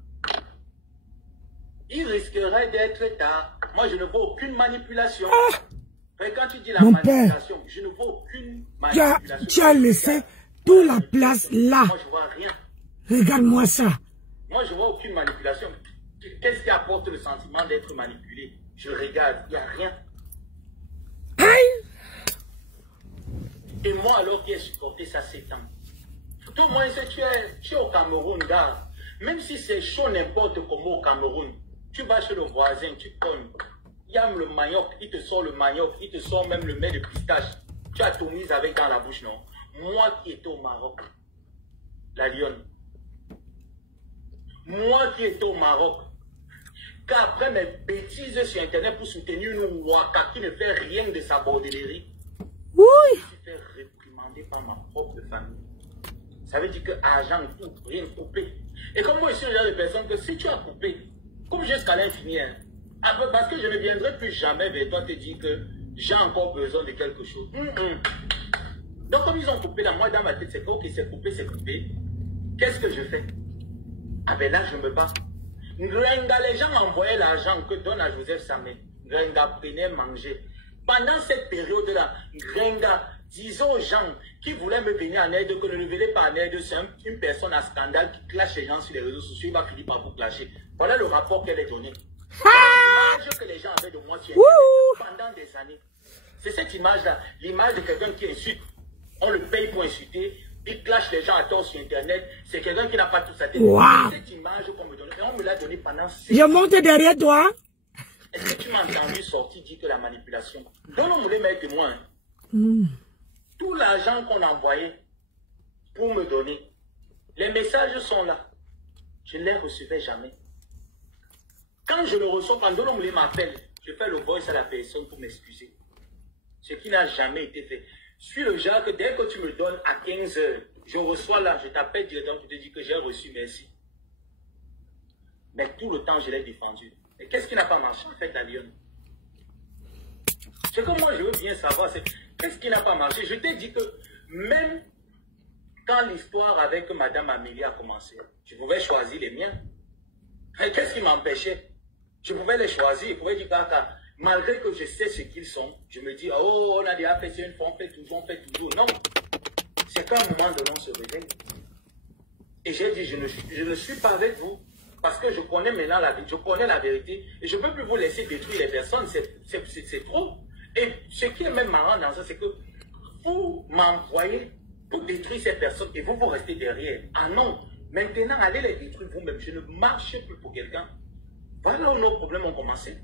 Il risquerait d'être tard. Moi, je ne vois aucune manipulation. Mais quand tu dis la manipulation, je ne vois aucune manipulation. Tu as laissé toute la place là. Moi, je vois rien. Regarde-moi ça. Moi, je vois aucune manipulation. Qu'est-ce qui apporte le sentiment d'être manipulé? Je regarde, il n'y a rien. Et moi, alors qui ai supporté ça 7 ans. Tout le monde sait que tu es au Cameroun, gars. Même si c'est chaud n'importe comment au Cameroun, tu vas chez le voisin, tu cognes. Il y a le manioc, il te sort le manioc, il te sort même le mets de pistache. Tu as tout mis avec dans la bouche, non? Moi qui étais au Maroc, la lionne. Moi qui étais au Maroc, qu'après mes bêtises sur Internet pour soutenir une Ouaka qui ne fait rien de sa bordellerie, je suis fait réprimander par ma propre famille. Ça veut dire que argent, tout, rien coupé. Et comme moi, je suis le genre de personne que si tu as coupé, comme jusqu'à l'infini, hein, parce que je ne viendrai plus jamais vers toi te dire que j'ai encore besoin de quelque chose. Donc comme ils ont coupé là, moi dans ma tête, c'est ok, c'est coupé. Qu'est-ce que je fais? Ah ben là, je me bats. Ngrenga, les gens envoyaient l'argent que donne à Joseph Samé. Ngrenga prenait manger. Pendant cette période-là, Ngrenga disait aux gens qui voulaient me venir en aide que ne venez pas en aide, c'est une personne à scandale qui clash les gens sur les réseaux sociaux, il va finir par vous clasher. Voilà le rapport qu'elle a donné. L'image que les gens avaient de moi sur Internet pendant des années. C'est cette image-là, l'image de quelqu'un qui insulte. On le paye pour insulter, il clash les gens à tort sur Internet. C'est quelqu'un qui n'a pas tout sa tête. C'est cette image qu'on me donnait. Et on me l'a donnée pendant 6 ans. Je monte derrière toi. Est-ce que tu m'as entendu sortir dire que la manipulation? Donc on voulait mettre moi. Tout l'argent qu'on a envoyé pour me donner, les messages sont là. Je ne les recevais jamais. Quand je le reçois, quand Dolomblé m'appelle, je fais le voice à la personne pour m'excuser. Ce qui n'a jamais été fait. Je suis le genre que dès que tu me donnes à 15 h, je reçois là, je t'appelle directement pour te dire que j'ai reçu, merci. Mais tout le temps, je l'ai défendu. Et qu'est-ce qui n'a pas marché en fait à Lyon? Ce que moi je veux bien savoir, c'est qu'est-ce qui n'a pas marché? Je t'ai dit que même quand l'histoire avec Madame Amélie a commencé, je pouvais choisir les miens. Et qu'est-ce qui m'empêchait? Je pouvais les choisir, je pouvais dire malgré que je sais ce qu'ils sont, je me dis, oh, on a déjà fait ça une fois, on fait toujours. Non. C'est qu'à un moment donné, on se réveille. Et j'ai dit, je ne suis pas avec vous. Parce que je connais maintenant je connais la vérité. Et je ne peux plus vous laisser détruire les personnes. C'est trop. Et ce qui est même marrant dans ça, c'est que vous m'envoyez pour détruire ces personnes et vous restez derrière. Ah non. Maintenant, allez les détruire vous-même. Je ne marche plus pour quelqu'un. Voilà où nos problèmes ont commencé.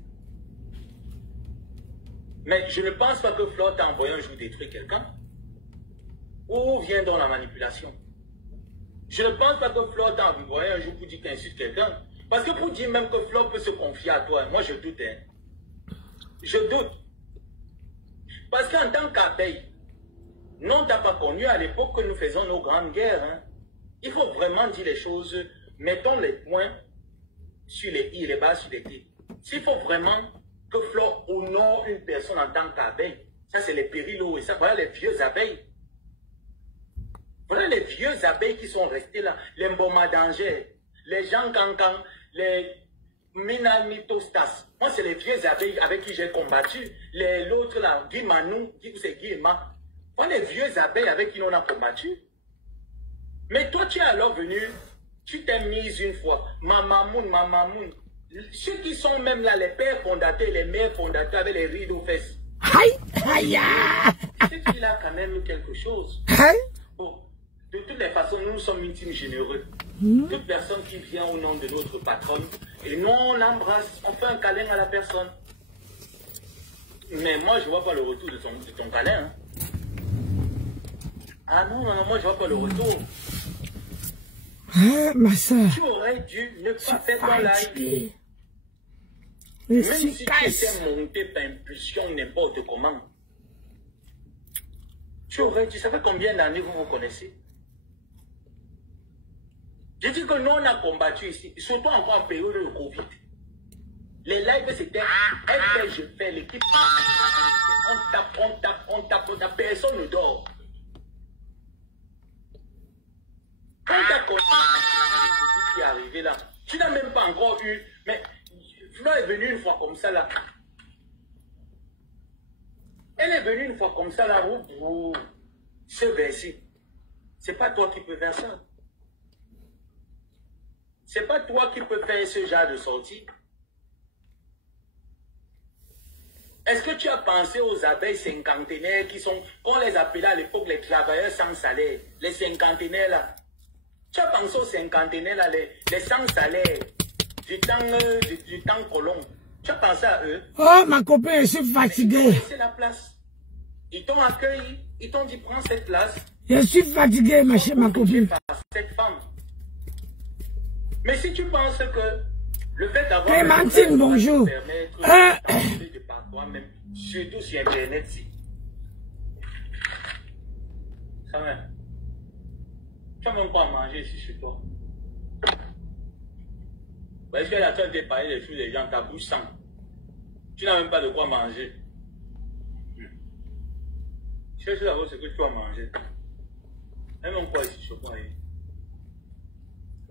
Mais je ne pense pas que Flore t'a envoyé un jour détruire quelqu'un. Où vient donc la manipulation? Je ne pense pas que Flore t'a envoyé un jour pour dire qu'il insulte quelqu'un. Parce que pour dire même que Flore peut se confier à toi, moi je doute. Hein. Je doute. Parce qu'en tant qu'abeille, non, t'as pas connu à l'époque que nous faisons nos grandes guerres. Hein. Il faut vraiment dire les choses. Mettons les points sur les i et les bas sur les t. S'il faut vraiment que Flore honore une personne en tant qu'abeille, ça c'est les périlos et ça, voilà les vieux abeilles. Voilà les vieux abeilles qui sont restés là, les Mboma d'Angers, les Jean Cancan, les Minamitostas. Moi, c'est les vieux abeilles avec qui j'ai combattu. L'autre là, Guy Manou, c'est Guy Ma. Voilà les vieux abeilles avec qui on a combattu. Mais toi, tu es alors venu, tu t'es mise une fois, Mamamoun. Ceux qui sont même là, les pères fondateurs, les mères fondateurs avec les rides aux fesses. Cette fille-là a quand même quelque chose. Bon. De toutes les façons, nous sommes intimes généreux. Toute personne qui vient au nom de notre patronne, et nous on l'embrasse, on fait un câlin à la personne. Mais moi je ne vois pas le retour de ton câlin. Hein. Ah non, moi je ne vois pas le retour. Ma soeur. Tu aurais dû ne pas faire ton live. Même si tu étais monté par impulsion n'importe comment. Tu savais combien d'années vous vous connaissez? Je dis que nous, on a combattu ici, surtout encore en période de Covid. Les lives, c'était elle fait, je fais, l'équipe. On tape, personne ne dort. Quand t'as compris qui est arrivé là, tu n'as même pas encore eu, mais Flore est venue une fois comme ça là. Elle est venue une fois comme ça là, où ce verset. C'est pas toi qui peux faire ça. C'est pas toi qui peux faire ce genre de sortie. Est-ce que tu as pensé aux abeilles cinquantenaires qui sont, qu'on les appelait à l'époque les travailleurs sans salaire, les cinquantenaires là? Tu as pensé aux cinquantenaires là, les sans salaire, du temps colon. Tu as pensé à eux? Oh, ma copine, je suis fatiguée. C'est la place. Ils t'ont accueilli, ils t'ont dit prends cette place. Je suis fatiguée, ma copine. Cette femme. Mais si tu penses que le fait d'avoir... Clémentine, bonjour. De par toi-même, surtout sur Internet, si. Ça va. Tu n'as même pas à manger ici chez toi. Est-ce que là, tu as été parler des choses des gens, ta bouche sent. Tu n'as même pas de quoi manger. Cherche d'abord ce que tu dois manger. Même quoi ici chez toi.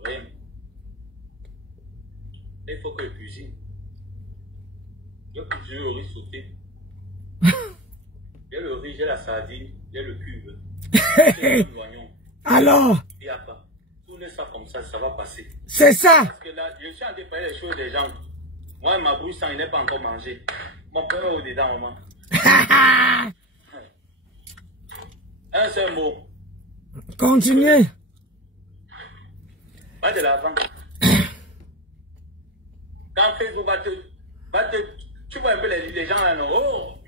Rien. Il faut que je cuisine. Je cuisine le riz sauté. J'ai le riz, j'ai la sardine, j'ai le cube. J'ai l'oignon. Alors? Et après, tournez ça comme ça va passer. C'est ça. Parce que là, je suis en train de parler des choses des gens. Moi, ma bouche, ça, il n'est pas encore mangé. Mon père est au-dedans, maman. Un seul mot. Continuez. Pas de l'avant. Quand Facebook tu vois un peu les gens là, non? Oh,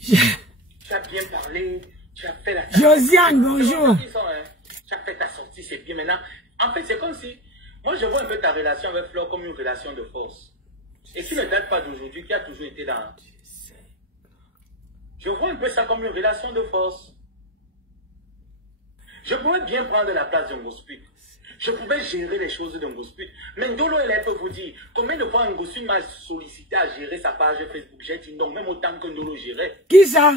tu as bien parlé, tu as fait la... Josiane, bonjour. Tu as fait ta sortie, c'est bien maintenant. En fait, c'est comme si... Moi, je vois un peu ta relation avec Flore comme une relation de force. Et qui ne date pas d'aujourd'hui, qui a toujours été dans... Je vois un peu ça comme une relation de force. Je pourrais bien prendre la place d'un gospel. Je pouvais gérer les choses d'un gospel. Mais Ndolo, elle peut vous dire, combien de fois un gospel m'a sollicité à gérer sa page Facebook? J'ai dit non, même autant que Ndolo gérait. Qui ça?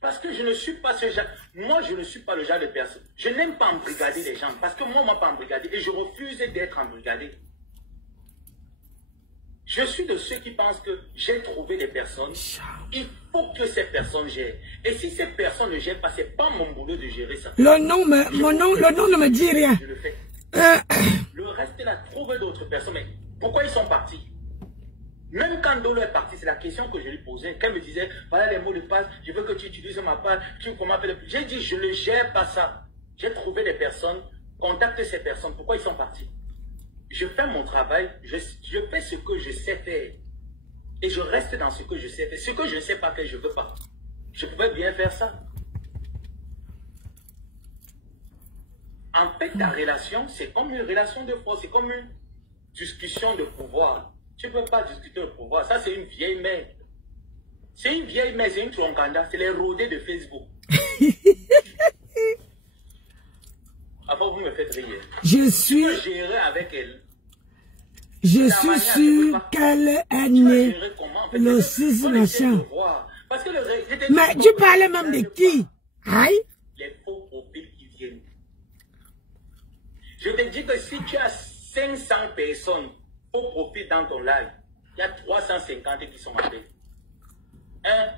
Parce que je ne suis pas ce genre. Moi, je ne suis pas le genre de personne. Je n'aime pas embrigader les gens. Parce que moi, on ne m'a pas embrigadé. Et je refuse d'être embrigadé. Je suis de ceux qui pensent que j'ai trouvé des personnes. Il faut que ces personnes gèrent. Et si ces personnes ne gèrent pas, ce n'est pas mon boulot de gérer ça. Le nom ne me dit rien. Je le fais. Le reste, il a trouvé d'autres personnes. Mais pourquoi ils sont partis? Même quand Dolo est parti, c'est la question que je lui posais. Qu'elle me disait, voilà les mots de passe, je veux que tu utilises ma page, comment faire. J'ai dit, je ne gère pas ça. J'ai trouvé des personnes, contacte ces personnes. Pourquoi ils sont partis? Je fais mon travail, je fais ce que je sais faire. Et je reste dans ce que je sais faire. Ce que je ne sais pas faire, je ne veux pas. Je pouvais bien faire ça. En fait, ta relation, c'est comme une relation de force, c'est comme une discussion de pouvoir. Tu ne peux pas discuter de pouvoir. Ça, c'est une vieille mère. C'est une vieille mère, c'est une troncanda. C'est les rodés de Facebook. Avant, vous me faites rire. Je suis... Tu peux gérer avec elle. Je suis sûr qu'elle est née le 6 machin. Mais tu parlais même de qui? Aïe. Les faux profils qui viennent. Je te dis que si tu as 500 personnes faux profils dans ton live, il y a 350 qui sont avec. Hein?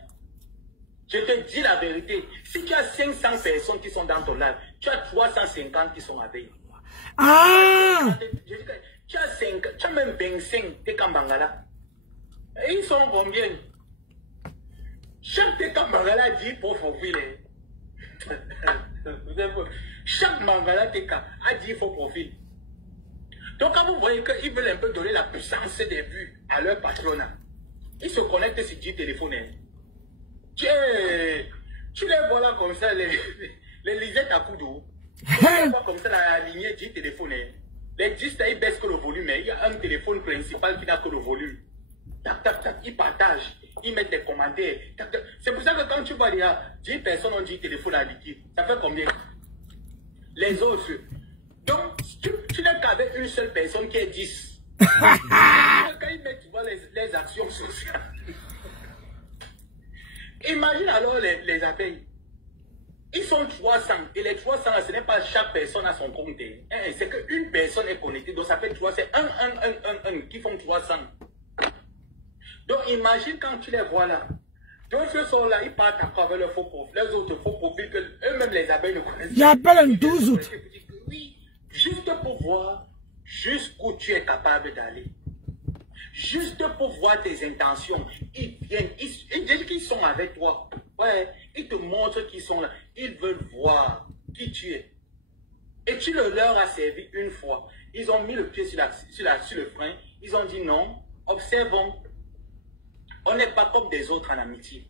Je te dis la vérité. Si tu as 500 personnes qui sont dans ton live, tu as 350 qui sont avec. Ah! Je dis que tu as même 25 Tekambangala. Et ils sont combien? Chaque Tekambangala dit pour profil. Chaque Mangala Teka a dit faux profil. Donc quand vous voyez qu'ils veulent un peu donner la puissance des vues à leur patronat, ils se connectent sur du téléphone. Tu les vois là comme ça, les lisettes à coups d'eau. Tu les vois comme ça la lignée du téléphone. Les 10 ils baissent que le volume. Il y a un téléphone principal qui n'a que le volume. Tac, tac, tac, ils partagent. Ils mettent des commentaires. C'est pour ça que quand tu vois, il y a 10 personnes ont dit téléphone à liquide. Ça fait combien? Les autres. Donc, tu n'as qu'avec une seule personne qui est 10. Quand ils mettent, tu vois, les actions sociales. Imagine alors les appels. Ils sont 300. Et les 300, ce n'est pas chaque personne à son compte. C'est qu'une personne est connectée. Donc, ça fait 300. C'est un qui font 300. Donc, imagine quand tu les vois là. D'autres sont là, ils partent encore avec leurs faux profils. Les autres faux profils que eux-mêmes les abeilles ne connaissent pas. J'appelle un 12 août. Oui, juste pour voir jusqu'où tu es capable d'aller. Juste pour voir tes intentions. Ils viennent, ils disent qu'ils sont avec toi. Ouais, ils te montrent qu'ils sont là. Ils veulent voir qui tu es. Et tu leur as servi une fois. Ils ont mis le pied sur le frein. Ils ont dit non, observons. On n'est pas comme des autres en amitié.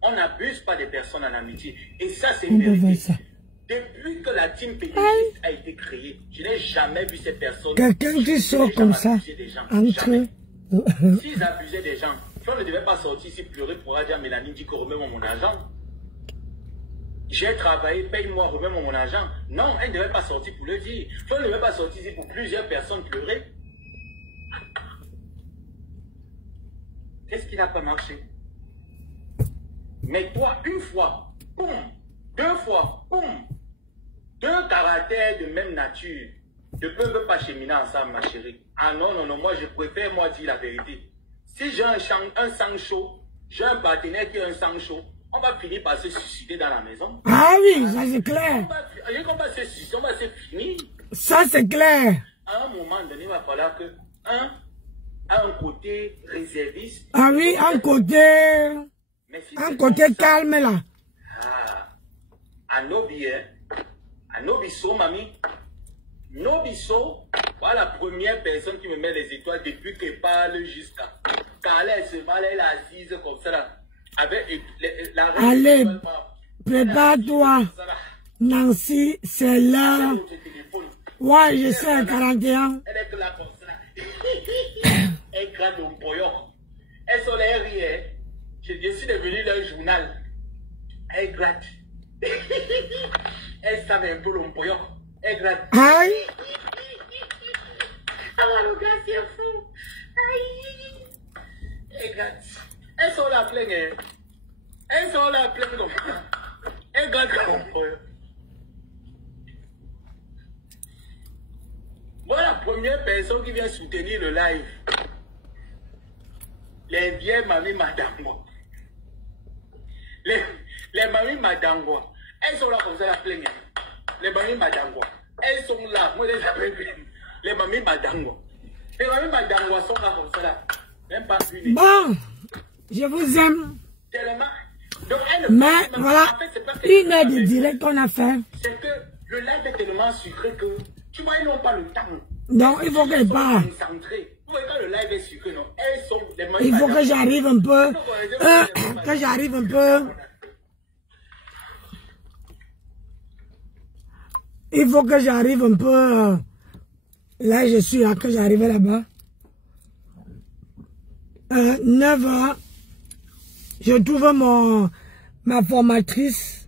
On n'abuse pas des personnes en amitié. Et ça, c'est vérifié. Depuis que la team pédagogiste a été créée, je n'ai jamais vu ces personnes. Quelqu'un qui sort comme ça, entre. S'ils abusaient des gens, on ne devait pas sortir ici pleurer pour dire Mélanie dit que remets-moi mon argent. J'ai travaillé, paye-moi, remets-moi mon argent. Non, elle ne devait pas sortir pour le dire. On ne devait pas sortir ici pour plusieurs personnes pleurer. Qu'est-ce qui n'a pas marché? Mais toi, une fois, boum, 2 fois, boum, 2 caractères de même nature ne peuvent pas cheminer ensemble, ma chérie. Ah non, non, non, moi je préfère moi dire la vérité. Si j'ai un sang chaud, j'ai un partenaire qui a un sang chaud, on va finir par se suicider dans la maison. Ah oui, ça c'est clair. On va se suicider, on va se finir. Ça c'est clair. À un moment donné, il va falloir que un côté réserviste. Ah oui, un côté calme là. Ah, à Nobiso, mamie. Nobiso, voilà la première personne qui me met les étoiles depuis qu'elle parle jusqu'à. Quand elle se parle, elle est assise comme ça là. Avec la allez, prépare-toi. Nancy, c'est là. Ouais, je sais, 41. Elle est là comme ça. Elle gratte un poyon. Elle sont les rires. Je suis devenu leur journal. Elle gratte. Elle savait un peu le poyon. Elle gratte. Aïe. Ah, le gars, c'est fou. Aïe. Elle gratte. Elles sont là pleines. Elles sont là pleines. Elle gratte un poyon. Voilà la première personne qui vient soutenir le live. Les vieilles mamies Madangwa. Les mamies Madangwa. Elles sont là comme ça, la plaignante. Les mamies Madangwa. Elles sont là. Moi, je les appelle. Les mamies Badango. Les mamies Badango sont là comme ça là. Même pas une. Bon, je vous aime. Tellement. Donc, Mais voilà, en fait, pas que 1 heure de direct qu'on a fait. c'est que le live est tellement sucré que tu vois, ils n'ont pas le temps. Donc il faut qu'elle parle. Vous voyez quand le live est sucré, non? Elles sont les mamies Il faut que Badango. j'arrive un peu. Que j'arrive un peu. Il faut que j'arrive un peu. Là, je suis là, que j'arrive là-bas. 9 heures. Je trouve ma formatrice.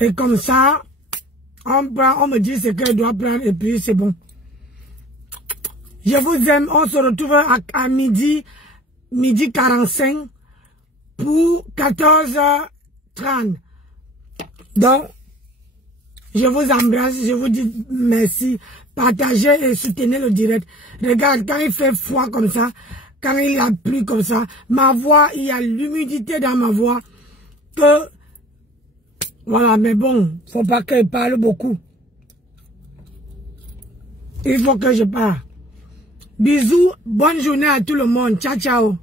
Et comme ça, on me dit ce qu'elle doit prendre et puis c'est bon. Je vous aime. On se retrouve à midi 45 pour 14h30. Donc, je vous embrasse, je vous dis merci. Partagez et soutenez le direct. Regarde, quand il fait froid comme ça, quand il a plu comme ça, ma voix, il y a l'humidité dans ma voix. Que, voilà, mais bon, faut pas que je parle beaucoup. Il faut que je parle. Bisous, bonne journée à tout le monde. Ciao, ciao.